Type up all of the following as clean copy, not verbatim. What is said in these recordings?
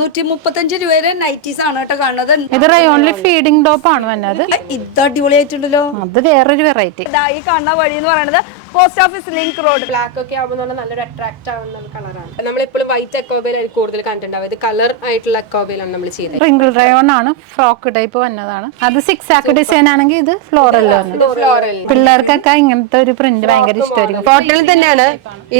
135 രൂപയുടെ നൈറ്റീസ് ആണ് കേട്ടോ കാണുന്നത്. ഇത് റയോണില് ഫീഡിംഗ് ടോപ്പ് ആണ് വന്നത്. ഇത് അടിപൊളിയായിട്ടുണ്ടല്ലോ. അത് വേറൊരു വെറൈറ്റി. ഈ കാണുന്ന വഴി എന്ന് പറയുന്നത് post office link road. Black ഒക്കെ ആവുമ്പോൾ നല്ലൊരു അട്രാക്ട് ആവുന്ന കളറാണ്. നമ്മളെപ്പോഴും വൈറ്റ് അക്കോബയിൽ കൂടുതൽ കണ്ടിട്ടുണ്ടാവും. ഇത് കളർ ആയിട്ടുള്ള അക്കോബയിലാണ് നമ്മൾ ചെയ്തത്. റിംഗിൾ റയോൺ ആണ്, ഫ്രോക്ക് ടൈപ്പ് വന്നതാണ്. അത് 6 ആക്ക് ഡിസൈൻ ആണെങ്കിൽ ഇത് ഫ്ലോറൽ ആണ്. പിള്ളേർക്കൊക്കെ ഇങ്ങനത്തെ ഒരു പ്രിന്റ് ഭയങ്കര ഇഷ്ടമായിരിക്കും. കോട്ടണിൽ തന്നെയാണ്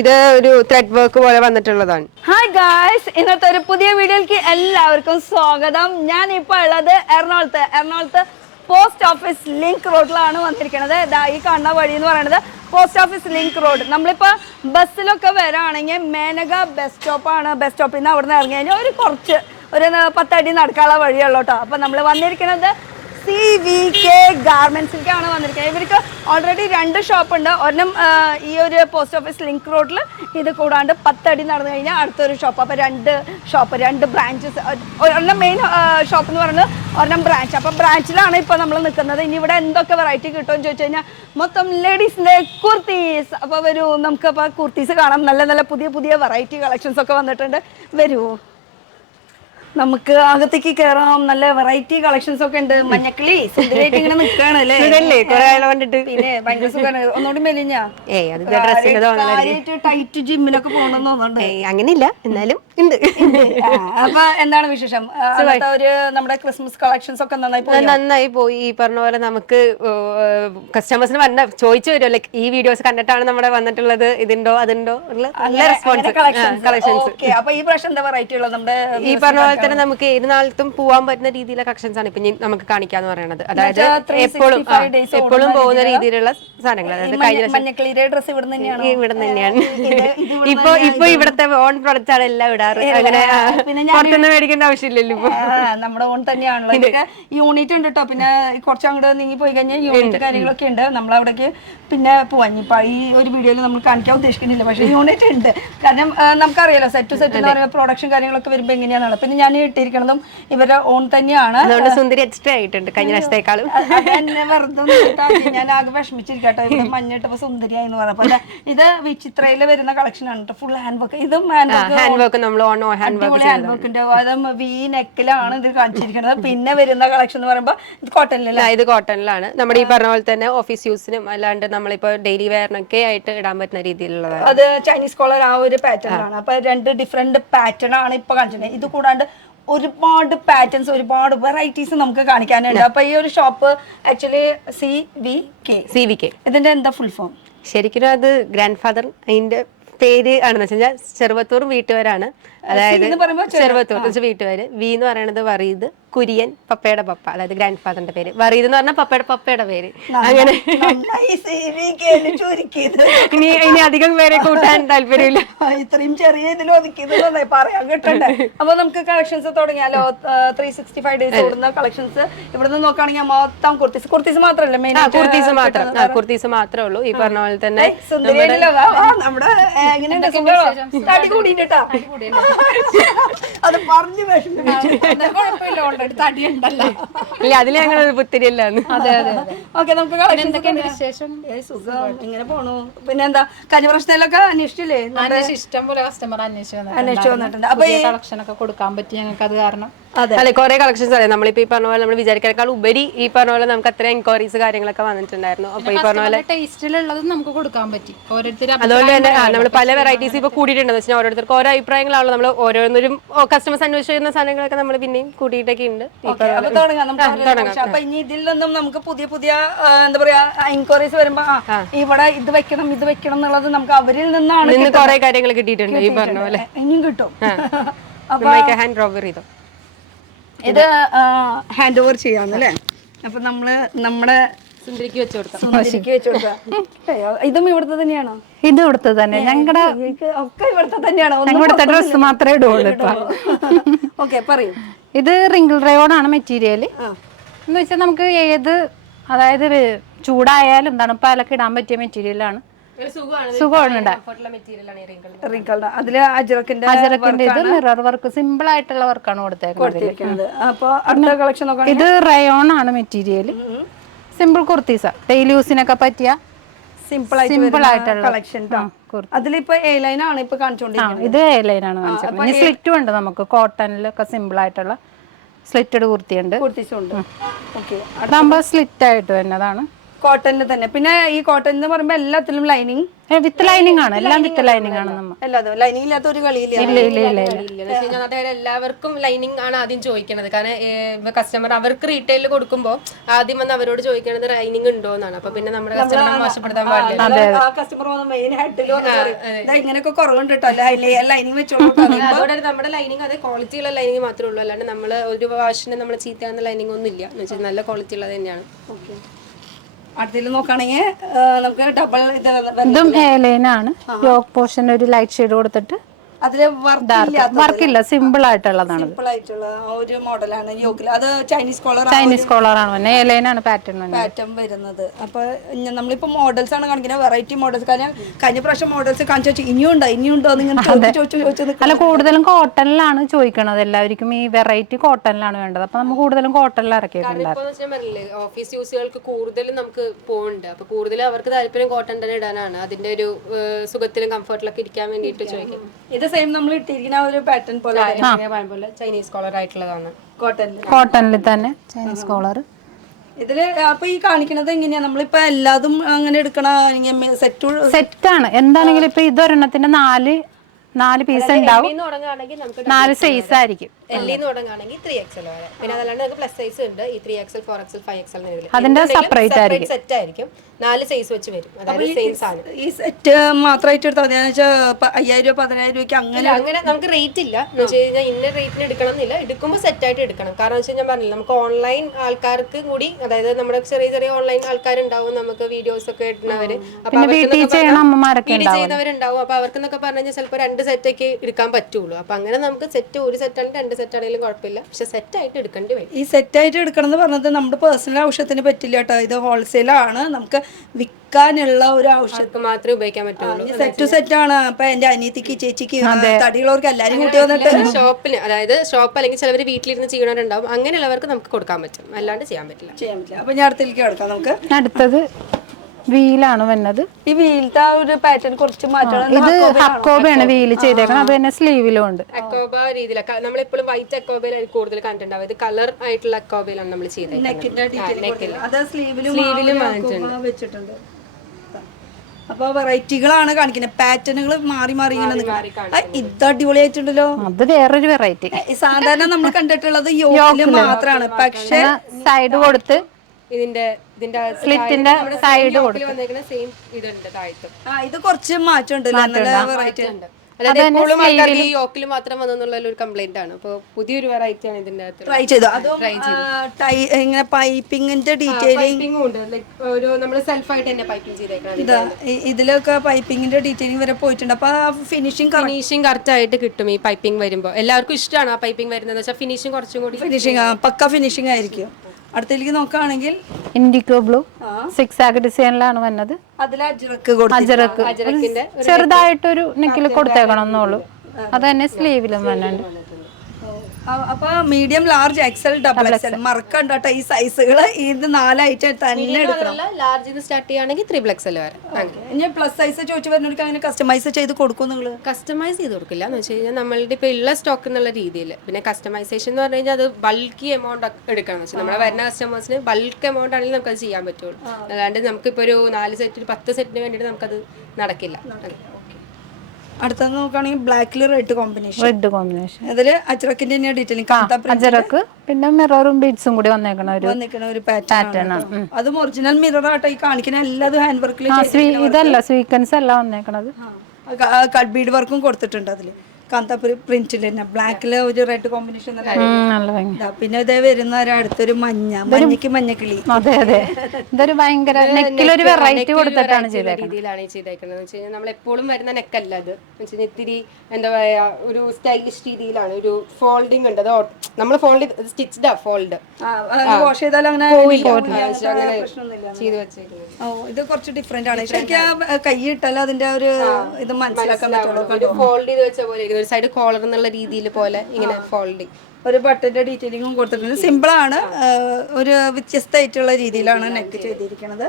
ഇത് ഒരു ത്രെഡ് വർക്ക് പോലെ വന്നിട്ടുള്ളതാണ്. ഹായ് ഗായ്സ്, ഇന്നത്തെ ഒരു പുതിയ വീഡിയോയിലേക്ക് എല്ലാവർക്കും സ്വാഗതം. ഞാൻ ഇപ്പൊ ഉള്ളത് എറണാകുളത്ത് പോസ്റ്റ് ഓഫീസ് ലിങ്ക് റോഡിലാണ് വന്നിരിക്കുന്നത്. ഈ കാണുന്ന വഴി എന്ന് പറയുന്നത് പോസ്റ്റ് ഓഫീസ് ലിങ്ക് റോഡ്. നമ്മളിപ്പോ ബസ്സിലൊക്കെ വരാണെങ്കിൽ മേനക ബസ് സ്റ്റോപ്പാണ്. ബസ് സ്റ്റോപ്പിൽ നിന്ന് അവിടെ നിന്ന് ഇറങ്ങി കഴിഞ്ഞാൽ ഒരു 10 അടി നടക്കാനുള്ള വഴിയുള്ളൂ കേട്ടോ. അപ്പൊ നമ്മൾ വന്നിരിക്കുന്നത് CVK ഗാർമെന്റ്സിലേക്കാണ് വന്നിരിക്കുന്നത്. ഇവർക്ക് ഓൾറെഡി 2 ഷോപ്പ് ഉണ്ട്. ഒരെണ്ണം ഈ ഒരു പോസ്റ്റ് ഓഫീസ് ലിങ്ക് റോഡിൽ, ഇത് കൂടാണ്ട് 10 അടി നടന്നു കഴിഞ്ഞാൽ അടുത്തൊരു ഷോപ്പ്. അപ്പോൾ 2 ബ്രാഞ്ചസ്. ഒരെണ്ണം മെയിൻ ഷോപ്പ് എന്ന് പറയുന്നത്, ഒരെണ്ണം ബ്രാഞ്ച്. അപ്പോൾ ബ്രാഞ്ചിലാണ് ഇപ്പോൾ നമ്മൾ നിൽക്കുന്നത്. ഇനി ഇവിടെ എന്തൊക്കെ വെറൈറ്റി കിട്ടുമെന്ന് ചോദിച്ചു കഴിഞ്ഞാൽ മൊത്തം ലേഡീസിൻ്റെ കുർത്തീസ്. അപ്പോൾ വരൂ, നമുക്കപ്പോൾ കുർത്തീസ് കാണാം. നല്ല പുതിയ വെറൈറ്റി കളക്ഷൻസ് ഒക്കെ വന്നിട്ടുണ്ട്. വരൂ, നമുക്ക് അകത്തേക്ക് കയറാം. നല്ല വെറൈറ്റി കളക്ഷൻസ് ഒക്കെ ഉണ്ട്. മഞ്ഞക്കിളി സുന്ദരിയായിട്ട് ഇങ്ങനെ നിൽക്കുകയാണ് അല്ലേ? പിന്നെ ഭയങ്കര സുഖമാണ്. ഒന്നുകൂടി മെലിഞ്ഞ ടൈറ്റ് ജിമ്മിലൊക്കെ പോകണമെന്ന് തോന്നുന്നുണ്ട്. അങ്ങനെയില്ല, എന്നാലും ഉണ്ട്. അപ്പൊ എന്താണ് വിശേഷം? ഒരു നമ്മുടെ ക്രിസ്മസ് കളക്ഷൻസ് ഒക്കെ നന്നായി പോയി. ഈ പറഞ്ഞ പോലെ നമുക്ക് കസ്റ്റമേഴ്സിന് ചോദിച്ചു വരും, ലൈക്ക് ഈ വീഡിയോസ് കണ്ടിട്ടാണ് നമ്മുടെ വന്നിട്ടുള്ളത്, ഇതുണ്ടോ അതുണ്ടോ, നല്ല റെസ്പോൺസ് കളക്ഷൻസ്. അപ്പൊ ഈ പ്രാവശ്യം എന്താ വെറൈറ്റി ഉള്ളത്? നമ്മുടെ ഈ പറഞ്ഞ പോലെ തന്നെ നമുക്ക് ഏത് നാളത്തും പോവാൻ പറ്റുന്ന രീതിയിലുള്ള കളക്ഷൻസ് ആണ് ഇപ്പൊ നമുക്ക് കാണിക്കാന്ന് പറയുന്നത്. അതായത് എപ്പോഴും പോകുന്ന രീതിയിലുള്ള സാധനങ്ങൾ. അതായത് ഇവിടെ തന്നെയാണ്. ഇപ്പൊ ഇവിടത്തെ ഓൺ പ്രൊഡക്റ്റ് ആണ് എല്ലാം ഇടാറ്. അങ്ങനെ പുറത്തുനിന്ന് മേടിക്കേണ്ട ആവശ്യമില്ലല്ലോ. ഇപ്പൊ നമ്മുടെ ഓൺ തന്നെയാണല്ലോ. ഇതൊക്കെ യൂണിറ്റ് ഉണ്ട് കേട്ടോ. പിന്നെ കുറച്ച് അങ്ങോട്ട് നീങ്ങി പോയി കഴിഞ്ഞാൽ യൂണിറ്റ് കാര്യങ്ങളൊക്കെ ഉണ്ട്. നമ്മളവിടേക്ക് പിന്നെ പോവാൻ ഇപ്പൊ ഈ ഒരു വീഡിയോയിൽ നമ്മൾ കാണിക്കാൻ ഉദ്ദേശിക്കുന്നില്ല. പക്ഷെ യൂണിറ്റ് ഉണ്ട്. കാരണം നമുക്കറിയാലോ, സെറ്റ് ടു സെറ്റ് എന്ന് പറയുമ്പോൾ പ്രൊഡക്ഷൻ കാര്യങ്ങളൊക്കെ വരുമ്പോൾ എങ്ങനെയാണുള്ളത്. പിന്നെ ഞാൻ ഇട്ടിരിക്കുന്നതും ഇവരുടെ ഓൺ തന്നെയാണ്. അതുകൊണ്ട് സുന്ദരി എക്സ്ട്രാ ആയിട്ടുണ്ട് കഴിഞ്ഞ വർഷത്തേക്കാളും. വെറുതെ ഞാൻ ആകെ വിഷമിച്ചിരിക്കട്ടോ. ഇവിടെ മഞ്ഞിട്ടപ്പോ സുന്ദരിയായി എന്ന് പറഞ്ഞപ്പോ. ഇത് വിചിത്രയില് വരുന്ന കളക്ഷൻ ആണ് കേട്ടോ. Full hand work. ഇതും ഹാൻഡ് വർക്കിന്റെ അതും വി നെക്കിലാണ് ഇത് കാണിച്ചിരിക്കുന്നത്. പിന്നെ വരുന്ന കളക്ഷൻ എന്ന് പറയുമ്പോൾ ഇത് കോട്ടണിലാണ്. ഇത് കോട്ടണിലാണ്. നമ്മുടെ ഈ പറഞ്ഞ പോലെ തന്നെ ഓഫീസ് യൂസിനും അല്ലാണ്ട് നമ്മളിപ്പോ ഡെയിലി വെയറിനൊക്കെ ആയിട്ട് ഇടാൻ പറ്റുന്ന രീതിയിലുള്ളതാണ്. അത് ചൈനീസ് കോളർ ആ ഒരു പാറ്റേൺ ആണ്. അപ്പൊ 2 ഡിഫറെന്റ് പാറ്റേൺ ആണ് ഇപ്പൊ കാണിച്ചിട്ടുള്ളത്. ഇത് കൂടാണ്ട് ഒരുപാട് പാറ്റേൺസ്, ഒരുപാട് വെറൈറ്റീസ് നമുക്ക് കാണിക്കാനുണ്ട്. അപ്പൊ ഈ ഒരു ഷോപ്പ് ആക്ച്വലി CVK. ഇതിന്റെ എന്താ ഫുൾ ഫോം? ശരിക്കും അത് ഗ്രാൻഡ് ഫാദർ, അതിന്റെ പേര് ആണെന്ന് വെച്ചാൽ ചെറുവത്തൂർ വീട്ടുകാരാണ്. അതായത് ചെറുവത്തൂർ വീട്ടുകാര്. വി എന്ന് പറയുന്നത് വറീദ്, കുര്യൻ, പപ്പയുടെ പപ്പ, അതായത് ഗ്രാൻഡ് ഫാദറിന്റെ പേര്. വറീദ് എന്ന് പറഞ്ഞാൽ പപ്പയുടെ പേര്. അങ്ങനെ ഇനി അധികം പേരെ കൂട്ടാൻ താല്പര്യമില്ല. ഇത്രയും ചെറിയ ഇതിൽ ഒതുക്കിയത് പറയാൻ കിട്ടണ്ടേ. അപ്പൊ നമുക്ക് കളക്ഷൻസ് തുടങ്ങിയാലോ? 365 ഡേയ്സ് ഓടുന്ന കളക്ഷൻസ്. ഇവിടുന്ന് നോക്കുകയാണെങ്കിൽ മൊത്തം കുർത്തീസ് മാത്രമല്ല, മെയിൻ കുർത്തീസ് മാത്രമേ ഉള്ളൂ. ഈ പറഞ്ഞ പോലെ തന്നെ നമ്മുടെ തടി കൂടിട്ടാ അത് പറഞ്ഞു ഇല്ല, അതിൽ ഞങ്ങൾ പുത്തിരിയല്ല. ഓക്കെ, നമുക്ക് വിശേഷം ഇങ്ങനെ പോണു. പിന്നെ എന്താ, കഴിഞ്ഞ പ്രശ്നത്തിലൊക്കെ അന്വേഷിച്ചില്ലേ? ഇഷ്ടം പോലെ കസ്റ്റമർ അന്വേഷിച്ചു വന്നിട്ടുണ്ട്. അപ്പൊ ഈ കളക്ഷൻ ഒക്കെ കൊടുക്കാൻ പറ്റി ഞങ്ങൾക്ക്. അത് കാരണം അല്ലെ കുറെ കളക്ഷൻസ് അറിയാം. നമ്മളിപ്പോ ഈ പറഞ്ഞ പോലെ നമ്മൾ വിചാരിക്കാനേക്കാൾ ഉപരി ഈ പറഞ്ഞ പോലെ നമുക്ക് അത്ര എൻക്വയറീസ് കാര്യങ്ങളൊക്കെ വന്നിട്ടുണ്ടായിരുന്നു. അപ്പൊ ഈ പറഞ്ഞ പോലെ ടേസ്റ്റിലുള്ളത് നമുക്ക് കൊടുക്കാൻ പറ്റി. അതുകൊണ്ട് തന്നെ നമ്മൾ പല വെറൈറ്റീസ് ഇപ്പൊ കൂടിയിട്ടുണ്ടെന്ന് വെച്ചാൽ ഓരോരുത്തർക്ക് ഓരോ അഭിപ്രായങ്ങളാണല്ലോ. നമ്മൾ ഓരോരുത്തരും കസ്റ്റമേഴ്സ് അന്വേഷിക്കുന്ന സാധനങ്ങളൊക്കെ നമ്മൾ പിന്നെയും കൂട്ടിയിട്ടൊക്കെ ഉണ്ട്. അപ്പൊ ഇനി ഇതിൽ നിന്നും നമുക്ക് പുതിയ എന്താ പറയാ എൻക്വയറീസ് വരുമ്പോ ഇവിടെ ഇത് വെക്കണം എന്നുള്ളത് നമുക്ക് അവരിൽ നിന്നാണ് കുറെ കാര്യങ്ങൾ കിട്ടിയിട്ടുണ്ട്. ഈ പറഞ്ഞ പോലെ ഇനിയും കിട്ടും. ഹാൻഡ് ഓവർ ചെയ്തോ, ഇത് ഹാൻഡ് ഓവർ ചെയ്യാന്നല്ലേ. അപ്പൊ നമ്മള് നമ്മുടെ സുന്ദരിക്ക് വെച്ച് കൊടുക്കാം. ഇതും ഇവിടുത്തെ തന്നെയാണോ? ഇത് ഇവിടുത്തെ തന്നെ. ഞങ്ങളുടെ ഒക്കെ ഇവിടുത്തെ തന്നെയാണോ? ഇവിടുത്തെ ഡ്രസ്സ് മാത്രമേ ഇടുള്ളൂ. ഓക്കെ, പറയൂ. ഇത് റിംഗിൾ റയോൺ ആണ് മെറ്റീരിയൽ. എന്ന് വെച്ചാൽ നമുക്ക് ഏത്, അതായത് ചൂടായാലും തണുപ്പായാലൊക്കെ ഇടാൻ പറ്റിയ മെറ്റീരിയലാണ്. സുഖമാണ്. അതില് അജറക്കിന്റെ ഇത് മിറർ വർക്ക്, സിമ്പിൾ ആയിട്ടുള്ള വർക്കാണ് കൊടുത്തേക്കുന്നത്. അപ്പൊ അടുത്ത കളക്ഷൻ ഇത് റയോൺ ആണ് മെറ്റീരിയൽ. സിമ്പിൾ കുർത്തീസ, ഡെയിലി യൂസിനൊക്കെ പറ്റിയ സിമ്പിൾ ആയിട്ടുള്ള കളക്ഷൻ. അതിലിപ്പോ എ ലൈൻ ആണ് ഇപ്പൊ കാണിച്ചോണ്ടിരിക്കുന്നത്. ഇത് എ ലൈൻ ആണ് കാണിച്ചത്. സ്ലിറ്റും ഉണ്ട് നമുക്ക് കോട്ടണിലൊക്കെ സിമ്പിൾ ആയിട്ടുള്ള സ്ലിറ്റഡ് കുർത്തിയുണ്ട്. അതാകുമ്പോ സ്ലിറ്റ് ആയിട്ട് വരുന്നതാണ്, കോട്ടണിൽ തന്നെ. പിന്നെ ഈ കോട്ടൺ എന്ന് പറയുമ്പോ എല്ലാത്തിലും ലൈനിങ് വിത്ത് ലൈനിങ് ആണ്, എല്ലാം വിത്ത് ലൈനിങ് ആണ്. എല്ലാതും ലൈനിങ് ഇല്ലാത്ത ഒരു കളിയില്ല. എല്ലാവർക്കും ലൈനിങ് ആണ് ആദ്യം ചോദിക്കണത്. കാരണം കസ്റ്റമർ അവർക്ക് റീറ്റെയിൽ കൊടുക്കുമ്പോൾ ആദ്യം വന്ന് അവരോട് ചോദിക്കണത് ലൈനിങ് ഉണ്ടോ എന്നാണ്. അപ്പൊ പിന്നെ നമ്മുടെ കസ്റ്റമറെ മോശപ്പെടുത്താൻ പാടില്ല. ഇങ്ങനെയൊക്കെ കുറവുണ്ട് കേട്ടോ ലൈനിങ് വെച്ചോളൂ. അതോടെ നമ്മുടെ ലൈനിങ് അത് ക്വാളിറ്റിയുള്ള ലൈനിങ് മാത്രമേ ഉള്ളൂ, അല്ലാണ്ട് നമ്മൾ ഒരു വാഷിന് നമ്മൾ ചീത്തയാവുന്ന ലൈനിങ് ഒന്നും ഇല്ല എന്ന് വെച്ചാൽ നല്ല ക്വാളിറ്റി ഉള്ളത് തന്നെയാണ്. അടുത്തിൽ നോക്കുകയാണെങ്കിൽ നമുക്ക് ഡബിൾ ഇതും എ ലൈൻ ആണ്. യോക്ക് പോർഷൻ ഒരു ലൈറ്റ് ഷെയ്ഡ് കൊടുത്തിട്ട് അതില് വർക്കില്ല, സിമ്പിൾ ആയിട്ടുള്ളതാണ്. സിമ്പിൾ ആയിട്ടുള്ള ഒരു മോഡലാണ് യോക്കിൽ. അത് ചൈനീസ് കോളർ ആണ്, എ ലൈൻ ആണ് പാറ്റേൺ വരുന്നത്. അപ്പൊ നമ്മളിപ്പോ മോഡൽസ് ആണ് കാണിക്കുന്നത്, വെറൈറ്റി മോഡൽസ്. കാരണം കഴിഞ്ഞ പ്രാവശ്യം മോഡൽസ് കാണിച്ചു ഇനിയുണ്ടോ നിങ്ങൾ ചോദിച്ചു. അല്ല, കൂടുതലും കോട്ടണിലാണ് ചോദിക്കണത് എല്ലാവർക്കും. ഈ വെറൈറ്റി കോട്ടണിലാണ് വേണ്ടത്. അപ്പൊ നമ്മൾ കൂടുതലും കോട്ടണിൽ ഇറക്കിയിട്ടുണ്ടായിരുന്നു. ഓഫീസ് യൂസുകൾക്ക് കൂടുതലും നമുക്ക് പോകുന്നുണ്ട്. അപ്പൊ കൂടുതലും അവർക്ക് താല്പര്യം കോട്ടൺ തന്നെ ഇടാനാണ്. അതിന്റെ ഒരു സുഖത്തിലും കംഫർട്ടിലൊക്കെ ഇരിക്കാൻ വേണ്ടിയിട്ട് ചോദിക്കും. ഇത് സെയിം നമ്മൾ ഇട്ടിരിക്കുന്ന ഒരു പാറ്റേൺ പോലെ ചൈനീസ് കോളർ ആയിട്ടുള്ളതാണ്, കോട്ടണിൽ തന്നെ ചൈനീസ് കോളർ. ഇതില് അപ്പൊ ഈ കാണിക്കുന്നത് എങ്ങനെയാ? നമ്മളിപ്പോ എല്ലാതും അങ്ങനെ എടുക്കണ സെറ്റാണ്. എന്താണെങ്കിലും ഇപ്പൊ ഇതൊരെണ്ണത്തിന്റെ നാല് പീസ് ഉണ്ടാവും, 4 സൈസ് ആയിരിക്കും. തുടങ്ങുകയാണെങ്കിൽ 3XL വരെ. പിന്നെ അതല്ലാണ്ട് നമുക്ക് പ്ലസ് സൈസ് ഉണ്ട്, ഈ 3XL 4XL 5XL അതിന്റെ സെപ്പറേറ്റ് ആയിരിക്കും. സെറ്റ് ആയിരിക്കും, 4 സൈസ് വെച്ച് വരും. അതായത് സെയിം സാധനം. ഈ സെറ്റ് മാത്രമായിട്ട് എടുത്താൽ 5000 രൂപ 10000 രൂപയ്ക്ക് അങ്ങനെ നമുക്ക് റേറ്റ് ഇല്ല എന്ന് വെച്ച് കഴിഞ്ഞാൽ ഇന്ന റേറ്റിന് എടുക്കണം എന്നില്ല. എടുക്കുമ്പോൾ സെറ്റ് ആയിട്ട് എടുക്കണം. കാരണം വെച്ച് കഴിഞ്ഞാൽ പറഞ്ഞില്ല, നമുക്ക് ഓൺലൈൻ ആൾക്കാർക്ക് കൂടി, അതായത് നമ്മുടെ ചെറിയ ഓൺലൈൻ ആൾക്കാരുണ്ടാവും, നമുക്ക് വീഡിയോസ് ഒക്കെ ഇടുന്നവര്, ചെയ്യുന്നവരുണ്ടാവും. അപ്പൊ അവർക്കെന്നൊക്കെ പറഞ്ഞു കഴിഞ്ഞാൽ ചിലപ്പോൾ 2 സെറ്റൊക്കെ എടുക്കാൻ പറ്റുള്ളൂ. അപ്പൊ അങ്ങനെ നമുക്ക് സെറ്റ് ഒരു സെറ്റാണെങ്കിൽ 2 സെറ്റ് ആണെങ്കിലും കുഴപ്പമില്ല, പക്ഷെ സെറ്റ് ആയിട്ട് എടുക്കേണ്ടി വരും. ഈ സെറ്റായിട്ട് എടുക്കണം എന്ന് പറഞ്ഞത് നമ്മുടെ പേഴ്സണൽ ആവശ്യത്തിന് പറ്റില്ല കേട്ടോ. ഇത് ഹോൾസെയിലാണ്, നമുക്ക് വിൽക്കാനുള്ള ഒരു ആവശ്യത്തിന് മാത്രമേ ഉപയോഗിക്കാൻ പറ്റുള്ളൂ. സെറ്റ് ആണ്. അപ്പൊ എന്റെ അനിയത്തിക്ക്, ചേച്ചിക്ക്, തടിയുള്ളവർക്ക് എല്ലാരും കൂട്ടി വന്നിട്ട് ഷോപ്പിൽ, അതായത് ഷോപ്പ് അല്ലെങ്കിൽ ചിലവർ വീട്ടിലിരുന്ന് ചെയ്യണവരുണ്ടാവും, അങ്ങനെയുള്ളവർക്ക് നമുക്ക് കൊടുക്കാൻ പറ്റും, അല്ലാണ്ട് ചെയ്യാൻ പറ്റില്ല. അപ്പൊ ഞാൻ അടുത്തേക്ക് കിടക്കാം. നമുക്ക് അടുത്തത് വീലാണ് വന്നത്. ഈ വീലത്തെ ഒരു പാറ്റേൺ കുറച്ച് മാറ്റണം. ഇത് അക്കോബയാണ് വീല് ചെയ്തേക്കണം. അത് തന്നെ സ്ലീവിലും ഉണ്ട്. അക്കോബ രീതിയിലൊക്കെ നമ്മളെപ്പോഴും വൈറ്റ് അക്കോബയിലായിരിക്കും കൂടുതൽ കണ്ടിട്ടുണ്ടാവും. ഇത് കളർ ആയിട്ടുള്ള അക്കോബയിലാണ് നമ്മൾ ചെയ്തത്. വെച്ചിട്ടുണ്ട്. അപ്പൊ വെറൈറ്റികളാണ് കാണിക്കുന്നത്, പാറ്റേണുകൾ മാറി ഇത് അടിപൊളിയായിട്ടുണ്ടല്ലോ. അത് വേറൊരു വെറൈറ്റി. സാധാരണ നമ്മൾ കണ്ടിട്ടുള്ളത് യോക്കില് മാത്രമാണ്, പക്ഷെ സൈഡ് കൊടുത്ത് ഇതിന്റെ സ്ലിറ്റിന്റെ സൈഡ് കൊടുത്ത് വന്നേക്കുന്ന സെയിം ഇതുണ്ട് താഴത്തും. ഇത് കുറച്ച് മാറ്റം ഉണ്ട്, വെറൈറ്റി ഉണ്ട്. അതായത് എപ്പോഴും ആൾക്കാർക്ക് ഈ യോക്കിൽ മാത്രം വന്നുള്ള ഒരു കംപ്ലൈന്റ് ആണ്. അപ്പോൾ പുതിയൊരു വെറൈറ്റി ആണ് ഇതിന്റെ അകത്ത് ട്രൈ ചെയ്തു. അതും ഇങ്ങനെ പൈപ്പിങ്ങിന്റെ ഡീറ്റെയിലിംഗ് ഉണ്ട്. ഒരു നമ്മൾ സെൽഫായിട്ട് തന്നെ പൈപ്പിംഗ് ചെയ്തേക്കണം. ഇതിലൊക്കെ പൈപ്പിങ്ങിന്റെ ഡീറ്റെയിലിംഗ് വരെ പോയിട്ടുണ്ട്. അപ്പൊ ഫിനിഷിംഗ് കറക്റ്റ് ആയിട്ട് കിട്ടും. ഈ പൈപ്പിംഗ് വരുമ്പോൾ എല്ലാവർക്കും ഇഷ്ടമാണ് ആ പൈപ്പിംഗ് വരുന്നത്. ഫിനിഷിംഗ് കുറച്ചും കൂടി പക്ക ഫിനിഷിംഗ് ആയിരിക്കും. അടുത്തേക്ക് നോക്കുകയാണെങ്കിൽ ഇൻഡിഗോ ബ്ലൂ 6 ആഗ് ഡിസൈനിലാണ് വന്നത്. അജറക്കിന്റെ ചെറുതായിട്ടൊരു നെക്കിൽ കൊടുത്തേക്കണം എന്നുള്ളൂ. അത് തന്നെ സ്ലീവിലും വന്നുണ്ട്. അപ്പൊ medium, large, XL, double XL മറക്കണ്ട കേട്ടോ. ഈ സൈസുകള് ഇത് 4 ഐറ്റം തന്നെ എടുക്കണം. ലാർജ് സ്റ്റാർട്ട് ചെയ്യുകയാണെങ്കിൽ 3XL വരെ. ഇനി പ്ലസ് സൈസ് ചോദിച്ചു വരുന്നവർക്ക് അങ്ങനെ കസ്റ്റമൈസ് ചെയ്ത് കൊടുക്കും. നിങ്ങൾ കസ്റ്റമൈസ് ചെയ്ത് കൊടുക്കില്ല എന്ന് വെച്ച് കഴിഞ്ഞാൽ നമ്മളുടെ ഇപ്പോൾ ഉള്ള സ്റ്റോക്ക് എന്നുള്ള രീതിയിൽ. പിന്നെ കസ്റ്റമൈസേഷൻ എന്ന് പറഞ്ഞു കഴിഞ്ഞാൽ അത് ബൾക്കി എമൗണ്ട് എടുക്കണം എന്ന് വെച്ചാൽ നമ്മുടെ വരുന്ന കസ്റ്റമേഴ്സിന് ബൾക്ക് എമൗണ്ട് ആണെങ്കിൽ നമുക്കത് ചെയ്യാൻ പറ്റുള്ളൂ. അല്ലാണ്ട് നമുക്കിപ്പോൾ ഒരു 4 സെറ്റ് 10 സെറ്റിന് വേണ്ടിയിട്ട് നമുക്കത് നടക്കില്ല. അടുത്തത് നോക്കുകയാണെങ്കിൽ ബ്ലാക്കിൽ റെഡ് കോമ്പിനേഷൻ. ഇതില് അജ്രക്കിന്റെ തന്നെ ഡീറ്റെയിലിംഗ്, അജ്രക്ക് പിന്നെ മിററും ബീഡ്സും കൂടി വന്നേക്കണ ഒരു പാറ്റേൺ. അതും ഒറിജിനൽ മിറർ ആട്ടോ ഈ കാണിക്കുന്ന. എല്ലാതും ഹാൻഡ് വർക്കിൽ, ഇതല്ല സ്വീക്വൻസ് അല്ല വന്നേക്കണത്. കട്ട് ബീഡ് വർക്കും കൊടുത്തിട്ടുണ്ട്. അതില് കാന്താപുരി പ്രിന്റിൽ തന്നെ ബ്ലാക്കില് ഒരു റെഡ് കോമ്പിനേഷൻ. പിന്നെ ഇതേ വരുന്ന അടുത്തൊരു മഞ്ഞക്ക് മഞ്ഞക്കിളി. അതെ അതെ, ഇതൊരു ഭയങ്കര നെക്കിലൊരു വെറൈറ്റി കൊടുത്തിട്ടാണ് രീതിയിലാണ് ചെയ്തേക്കുന്നത്. നമ്മൾ എപ്പോഴും വരുന്ന നെക്കല്ല അത്. ഇത്തിരി എന്താ പറയാ, ഒരു സ്റ്റൈലിഷ് രീതിയിലാണ്. ഒരു ഫോൾഡിങ് ഉണ്ട്. അത് നമ്മൾ ഫോൾഡ് സ്റ്റിച്ച്ഡ് ഫോൾഡ് വാഷ് ചെയ്താൽ അങ്ങനെ ചെയ്ത് വെച്ചേക്കുന്നത്. ഇത് കുറച്ച് ഡിഫറെന്റ് ആണ്. ശരിക്കും കൈ ഇട്ടാലും അതിന്റെ ഒരു ഇത് മനസ്സിലാക്കാൻ പറ്റുള്ളൂ. ഫോൾഡ് ചെയ്ത് വെച്ച പോലെ ഒരു സൈഡ് കോളർ എന്നുള്ള രീതിയിൽ പോലെ ഇങ്ങനെ ഫോൾഡിങ്. ഒരു ബട്ടന്റെ ഡീറ്റെയിലിംഗും കൊടുത്തിട്ടുണ്ട്. സിമ്പിൾ ആണ്, ഒരു വ്യത്യസ്തമായിട്ടുള്ള രീതിയിലാണ് നെക്ക് ചെയ്തിരിക്കുന്നത്.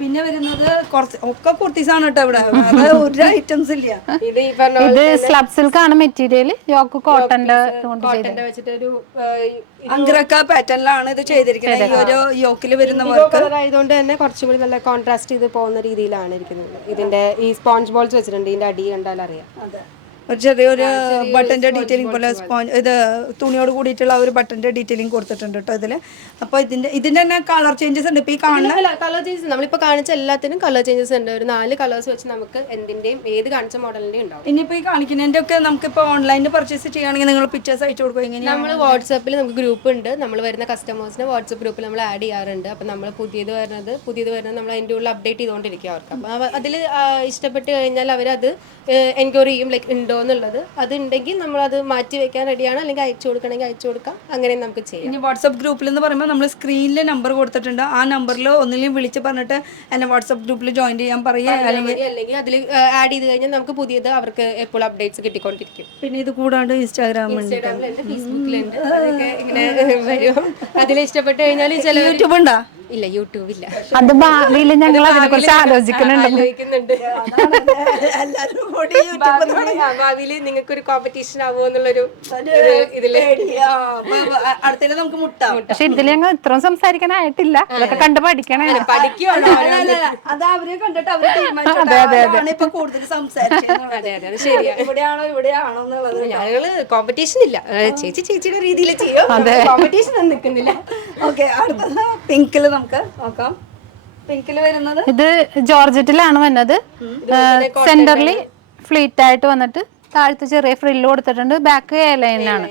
പിന്നെ വരുന്നത് കുറച്ച് ഒക്കെ കുർത്തീസ് ആണ് കേട്ടോ ഇവിടെ. വേറെ ഒരു ഐറ്റംസ് ഇല്ല. ഇത് ഈ പറഞ്ഞ ഇത് സ്ലബ് സിൽക്ക് ആണ് മെറ്റീരിയൽ. യോക്ക് കോട്ടന്റെ കോട്ടന്റെ വെച്ചിട്ട് ഒരു അങ്ക്രക്ക പാറ്റേണിലാണ് ഇത് ചെയ്തിരിക്കുന്നത്. ഈ ഒരു യോക്കിൽ വരുന്ന വർക്ക് കളർ ആയതുകൊണ്ട് തന്നെ കുറച്ചും കൂടി നല്ല കോൺട്രാസ്റ്റ് ചെയ്ത് പോകുന്ന രീതിയിലാണ് ഇരിക്കുന്നത്. ഇതിന്റെ ഈ സ്പോഞ്ച് ബോൾസ് വെച്ചിട്ടുണ്ട്. ഇതിന്റെ അടി കണ്ടാൽ അറിയാം. അതെ, ഒരു ചെറിയൊരു ബട്ടന്റെ ഡീറ്റെയിലിംഗ് പോലെ സ്പോഞ്ച് ഇത് തുണിയോട് കൂടിയിട്ടുള്ള ഒരു ബട്ടന്റെ ഡീറ്റെയിലിംഗ് കൊടുത്തിട്ടുണ്ട് കേട്ടോ ഇതില്. അപ്പൊ ഇതിന്റെ തന്നെ കളർ ചേഞ്ചസ് ഉണ്ട്. ഇപ്പൊ ഈ കാണുന്ന കളർ ചേഞ്ചസ് നമ്മളിപ്പോ കാണിച്ച എല്ലാത്തിനും കളർ ചേഞ്ചസ് ഉണ്ട്. ഒരു 4 കളേഴ്സ് വെച്ച് നമുക്ക് എന്തിന്റെയും ഏത് കാണിച്ച മോഡലിന്റെയും ഉണ്ടാവും. ഇനിയിപ്പോ ഈ കാണിക്കുന്നതിന്റെ ഒക്കെ നമുക്കിപ്പോ ഓൺലൈനിൽ പർച്ചേസ് ചെയ്യുകയാണെങ്കിൽ നിങ്ങൾ പിക്ചേഴ്സ് അയച്ചു കൊടുക്കും. എങ്ങനെയാണ്? നമ്മൾ വാട്സാപ്പിൽ നമുക്ക് ഗ്രൂപ്പ് ഉണ്ട്. നമ്മൾ വരുന്ന കസ്റ്റമേഴ്സിനെ വാട്സാപ്പ് ഗ്രൂപ്പിൽ നമ്മൾ ആഡ് ചെയ്യാറുണ്ട്. അപ്പൊ നമ്മൾ പുതിയത് വരുന്നത് നമ്മൾ അതിൻ്റെ ഉള്ളിൽ അപ്ഡേറ്റ് ചെയ്തുകൊണ്ടിരിക്കും അവർക്ക്. അപ്പൊ അതിൽ ഇഷ്ടപ്പെട്ട് കഴിഞ്ഞാൽ അവരത് എൻക്വയറി ചെയ്യും, ലൈക്ക് ഉണ്ടോ എന്നുള്ളത്. അത് ഉണ്ടെങ്കിൽ നമ്മളത് മാറ്റി വെക്കാൻ റെഡിയാണ്, അല്ലെങ്കിൽ അയച്ചു കൊടുക്കണമെങ്കിൽ അയച്ചു കൊടുക്കാം. അങ്ങനെ നമുക്ക് ചെയ്യാം. ഇനി വാട്സ്ആപ്പ് ഗ്രൂപ്പിൽ എന്ന് പറയുമ്പോൾ നമ്മൾ സ്ക്രീനിൽ നമ്പർ കൊടുത്തിട്ടുണ്ട്. ആ നമ്പറിൽ ഒന്നിലും വിളിച്ച് പറഞ്ഞിട്ട് എന്നെ വാട്സ്ആപ്പ് ഗ്രൂപ്പിൽ ജോയിൻ ചെയ്യാൻ പറയുക, അല്ലെങ്കിൽ അതിൽ ആഡ് ചെയ്ത് കഴിഞ്ഞാൽ നമുക്ക് പുതിയത് അവർക്ക് എപ്പോഴും അപ്ഡേറ്റ്സ് കിട്ടിക്കൊണ്ടിരിക്കും. പിന്നെ ഇത് കൂടാണ്ട് ഇൻസ്റ്റാഗ്രാമുണ്ട്, ഫേസ്ബുക്കിലുണ്ട്. അതൊക്കെ ഇങ്ങനെ വരും. അതിൽ ഇഷ്ടപ്പെട്ട് കഴിഞ്ഞാൽ ചില യൂട്യൂബ് ഉണ്ടോ? ഇല്ല, യൂട്യൂബ് ഇല്ല. അത് ഭാവിയിൽ ഞങ്ങൾ അതിനെ കുറിച്ച് ആലോചിക്കുന്നുണ്ട്. ഭാവിയിൽ നിങ്ങൾക്ക് ഒരു കോമ്പറ്റീഷൻ ആവുമോ എന്നുള്ളൊരു ഇതില് അടുത്തേക്ക് നമുക്ക് മുട്ടാം. പക്ഷെ ഇതിൽ ഞങ്ങൾ ഇത്രയും സംസാരിക്കാനായിട്ടില്ല. അതൊക്കെ കണ്ട് പഠിക്കണേ. അത് അവര് കണ്ടിട്ട് അവര് തീരുമാനിച്ചു ഇപ്പൊ കൂടുതൽ സംസാരിച്ചത് ഇവിടെയാണോ എന്നുള്ളത്. ഞങ്ങള് കോമ്പറ്റീഷൻ ഇല്ല, ചേച്ചിയുടെ രീതിയിൽ ചെയ്യോ, കോമ്പറ്റീഷൻ ഒന്നും നിൽക്കുന്നില്ല. ഓക്കെ, അടുത്തത് പിങ്കില് നമുക്ക് നോക്കാം. പിങ്കില് വരുന്നത് ഇത് ജോർജറ്റിലാണ് വന്നത്. സെന്ററിൽ ഫ്ലീറ്റ് ആയിട്ട് വന്നിട്ട് താഴത്ത് ചെറിയ ഫ്രില്ല് കൊടുത്തിട്ടുണ്ട്. ബാക്ക് എ ലൈനാണ്.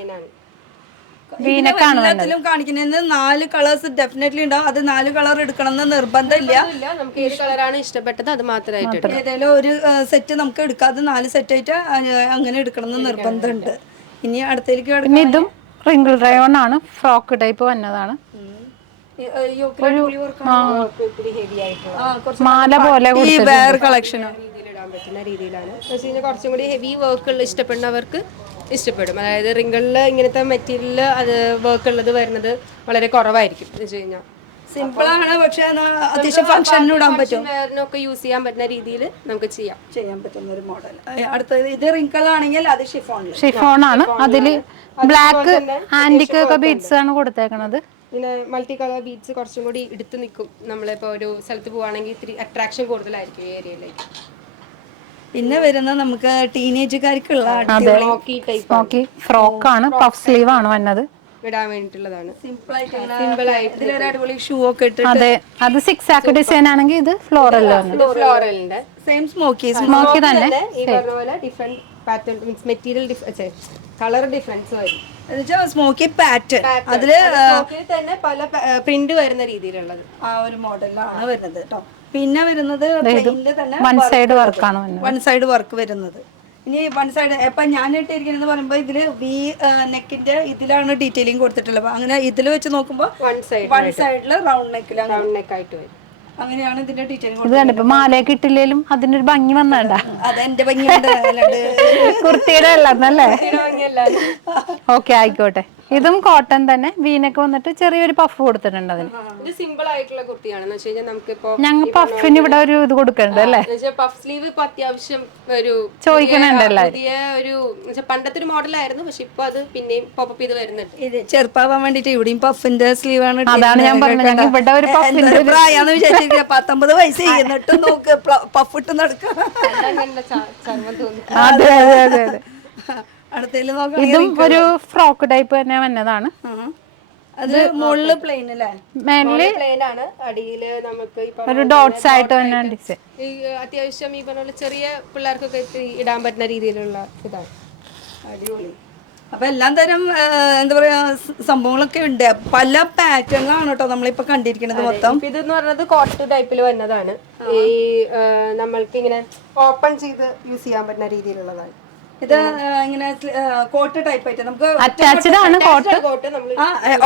വീനക്കാണ് എല്ലാത്തിലും കാണിക്കുന്നത് 4 കളേഴ്സ് ഡെഫിനറ്റ്ലി ഉണ്ടാവും. അത് 4 കളർ എടുക്കണം എന്ന് നിർബന്ധമില്ല. നമുക്ക് ഏത് കളറാണ് ഇഷ്ടപ്പെട്ടത് അത് മാത്രമായിട്ട് ഏതെങ്കിലും ഒരു സെറ്റ് നമുക്ക് എടുക്കാതെ 4 സെറ്റ് ആയിട്ട് അങ്ങനെ എടുക്കണം എന്ന് നിർബന്ധമുണ്ട്. ഇനി അടുത്തേക്ക് പിന്നെ ഇതും റിങ്കിൾ റയോൺ ആണ്. ഫ്രോക്ക് ടൈപ്പ് വന്നതാണ്. മാല പോലെ കളക്ഷനോ ഇടാൻ പറ്റുന്ന രീതിയിലാണ്. കുറച്ചും കൂടി ഹെവി വർക്കുകൾ ഇഷ്ടപ്പെടുന്നവർക്ക് ഇഷ്ടപ്പെടും. അതായത് റിങ്കിളിൽ ഇങ്ങനത്തെ മെറ്റീരിയൽ അത് വർക്ക് ഉള്ളത് വരുന്നത് വളരെ കുറവായിരിക്കും. എന്ന് വെച്ച് കഴിഞ്ഞാൽ സിമ്പിൾ ആണ്, പക്ഷെ അത്യാവശ്യം ഫംഗ്ഷനിന് ഇടാൻ പറ്റും. വേറിനൊക്കെ യൂസ് ചെയ്യാൻ പറ്റുന്ന രീതിയിൽ നമുക്ക് ചെയ്യാൻ പറ്റുന്ന ഒരു മോഡൽ. അടുത്തത് ഇത് റിങ്കിൾ ആണെങ്കിൽ അത് ഷിഫോൺ ആണ്. അതില് ബ്ലാക്ക് ആന്റിക് ഒക്കെ ബീഡ്സ് ആണ് കൊടുത്തേക്കണത്. പിന്നെ മൾട്ടി കളർ ബീഡ്സ് കുറച്ചും കൂടി എടുത്തു നിൽക്കും. നമ്മളിപ്പോൾ ഒരു സ്ഥലത്ത് പോവുകയാണെങ്കിൽ ഇത്തിരി അട്രാക്ഷൻ കൂടുതലായിരിക്കും ഈ ഏരിയയിലേക്ക്. പിന്നെ വരുന്നത് നമുക്ക് ടീനേജുകാർക്കുള്ള സ്മോക്കി ഫ്രോക്ക് ആണ്. പഫ് സ്ലീവ് ആണ് വന്നത്. ഇടാൻ വേണ്ടിട്ടുള്ളതാണ്. സിമ്പിൾ ആയിട്ട് അടിപൊളി ഷൂ ഒക്കെ ഇട്ട്. അതെ, അത് 6 ആക്ക് ഡിസൈൻ ആണെങ്കിൽ ഇത് ഫ്ലോറലിന്റെ സെയിം സ്മോക്കി തന്നെ ഈ പറഞ്ഞ പോലെ different pattern means material colour difference വരും. സ്മോക്കി പാറ്റേൺ അതില് തന്നെ പല പ്രിന്റ് വരുന്ന രീതിയിലുള്ളത് ആ ഒരു മോഡലാണ് വരുന്നത് കേട്ടോ. പിന്നെ വരുന്നത് വൺ സൈഡ് വർക്കാണ് വരുന്നത്. വൺ സൈഡ് വർക്ക് വരുന്നത്. ഇനി വൺ സൈഡ് ഇപ്പൊ ഞാൻ ഇട്ടിരിക്കുന്നത് പറയുമ്പോൾ ഇതില് വി നെക്കിന്റെ ഇതിലാണ് ഡീറ്റെയിലിംഗ് കൊടുത്തിട്ടുള്ളത്. അങ്ങനെ ഇതിൽ വെച്ച് നോക്കുമ്പോൾ വൺ സൈഡില് റൗണ്ട് നെക്കായിട്ട് വരും. അങ്ങനെയാണ് ഇതിന്റെ ഡീറ്റെയിലിംഗ്. ഇത് കണ്ടിപ്പോ മാലയൊക്കെ ഇട്ടില്ലേലും അതിന്റെ ഒരു ഭംഗി വന്നണ്ട. അതെന്റെ ഭംഗി കുർത്തിയുടെ അല്ലേ? ഓക്കെ, ആയിക്കോട്ടെ. ഇതും കോട്ടൺ തന്നെ. വീനൊക്കെ വന്നിട്ട് ചെറിയൊരു പഫ് കൊടുത്തിട്ടുണ്ട് അതിന്. ഇത് സിമ്പിൾ ആയിട്ടുള്ള കുർത്തിയാണെന്ന് വെച്ച് കഴിഞ്ഞാൽ നമുക്കിപ്പോ ഞങ്ങൾ പഫിന് ഇവിടെ ഒരു ഇത് കൊടുക്കണ്ട് അല്ലേ? പഫ് സ്ലീവ് ഇപ്പൊ അത്യാവശ്യം ഒരു ചോദിക്കണുണ്ടല്ലേ? പുതിയ ഒരു പണ്ടത്തെ ഒരു മോഡലായിരുന്നു, പക്ഷെ ഇപ്പൊ അത് പിന്നെയും പോപ്പപ്പ് ചെയ്ത് വരുന്നുണ്ട്. ഇത് ചെറുപ്പാവാൻ വേണ്ടിട്ട് ഇവിടെയും പഫിന്റെ സ്ലീവ് ആണ്. അതാണ് ഞാൻ പറഞ്ഞത്. ഇവിടെ ഒരു പഫിന്റെ പ്രായാന്ന് വിചാരിച്ചിരിക്കുക. 19 വയസ്സ് ചെയ്യുന്നിട്ട് നോക്ക് പഫ് ഇട്ട് നടക്കാം. അതെ അതെ അതെ അതെ. അടുത്തേല് നോക്കാം. ഇതും ഒരു ഫ്രോക്ക് ടൈപ്പ് തന്നെ വന്നതാണ്. അത് മുകളില് പ്ലെയിൻ അല്ലേ? മേലില് പ്ലെയിൻ ആണ്. അടിയില് നമുക്ക് ഒരു ഡോട്ട്സ് ആയിട്ട് തന്നെ ഡിസൈൻ. അത്യാവശ്യം ഈ പറഞ്ഞ ചെറിയ പിള്ളേർക്കൊക്കെ ഇടാൻ പറ്റുന്ന രീതിയിലുള്ള ഇതാണ്. അടിപൊളി. അപ്പൊ എല്ലാം തരം എന്താ പറയാ സംഭവങ്ങളൊക്കെ ഉണ്ട്. പല പാറ്റേണിലാണ് കേട്ടോ നമ്മളിപ്പോ കണ്ടിരിക്കുന്നത് മൊത്തം. ഇതെന്ന് പറയുന്നത് കോട്ട് ടൈപ്പിൽ വന്നതാണ്. ഈ നമ്മൾക്ക് ഇങ്ങനെ ഓപ്പൺ ചെയ്ത് യൂസ് ചെയ്യാൻ പറ്റുന്ന രീതിയിലുള്ളതാണ്. ഇത് ഇങ്ങനെ കോട്ട് ടൈപ്പ് ആയിട്ട് നമുക്ക് അറ്റാച്ച്ഡ് ആണ്. കോട്ട്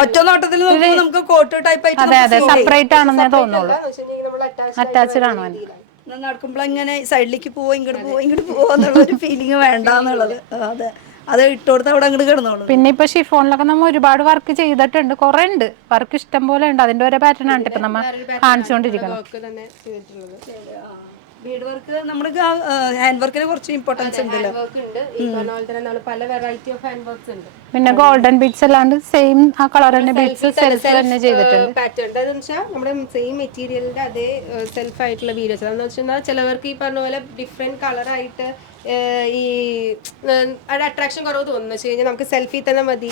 ഒറ്റ നോട്ടത്തിൽ നോക്കുമ്പോൾ നമുക്ക് കോട്ട് ടൈപ്പ് ആയിട്ട് സെപ്പറേറ്റ് ആണെന്നേ തോന്നുള്ളൂ. അറ്റാച്ച്ഡ് ആണ്. നടക്കുമ്പോൾ ഇങ്ങനെ സൈഡിലേക്ക് പോവോ ഇങ്ങോട്ട് പോവോ എന്നുള്ള ഒരു ഫീലിംഗ് വേണ്ട എന്നുള്ളത്. അതെ, അത് ഇട്ടുകൊടുത്ത് അവിടെ അങ്ങോട്ട് കിടന്നോളൂ. പിന്നെ ഇപ്പൊ ഷിഫോണിലൊക്കെ നമ്മൾ ഒരുപാട് വർക്ക് ചെയ്തിട്ടുണ്ട്, കുറെ ഉണ്ട് വർക്ക്, ഇഷ്ടം പോലെ ഉണ്ട്. അതിന്റെ ഓരോ പാറ്റേൺ ആണ് ഇപ്പൊ നമ്മ കാണിച്ചുകൊണ്ടിരിക്കണം. ബീഡ് വർക്ക് നമ്മുടെ ഹാൻഡ് വർക്കിന് കുറച്ച് ഇമ്പോർട്ടൻസ് ഉണ്ടല്ലോ. പല വെറൈറ്റി ഓഫ് ഹാൻഡ് വർക്ക്സ് ഉണ്ട്. പിന്നെ ഗോൾഡൻ ബീഡ്സ് അല്ലാണ്ട് സെയിം ആ കളർ തന്നെ ബീഡ്സ് സെൽഫ് തന്നെ ചെയ്തിട്ടുണ്ട്. പാറ്റേൺ എന്താണെന്ന് വെച്ചാൽ നമ്മുടെ സെയിം മെറ്റീരിയലിന്റെ അതേ സെൽഫ് ആയിട്ടുള്ള വീഡിയോസ്. അതെന്ന് വെച്ചാൽ ചിലവർക്ക് ഈ പറഞ്ഞ പോലെ ഡിഫറെന്റ് കളറായിട്ട് ഈ ഒരു അട്രാക്ഷൻ കുറവ് തോന്നുന്നു വെച്ച് കഴിഞ്ഞാൽ നമുക്ക് സെൽഫി തന്നെ മതി,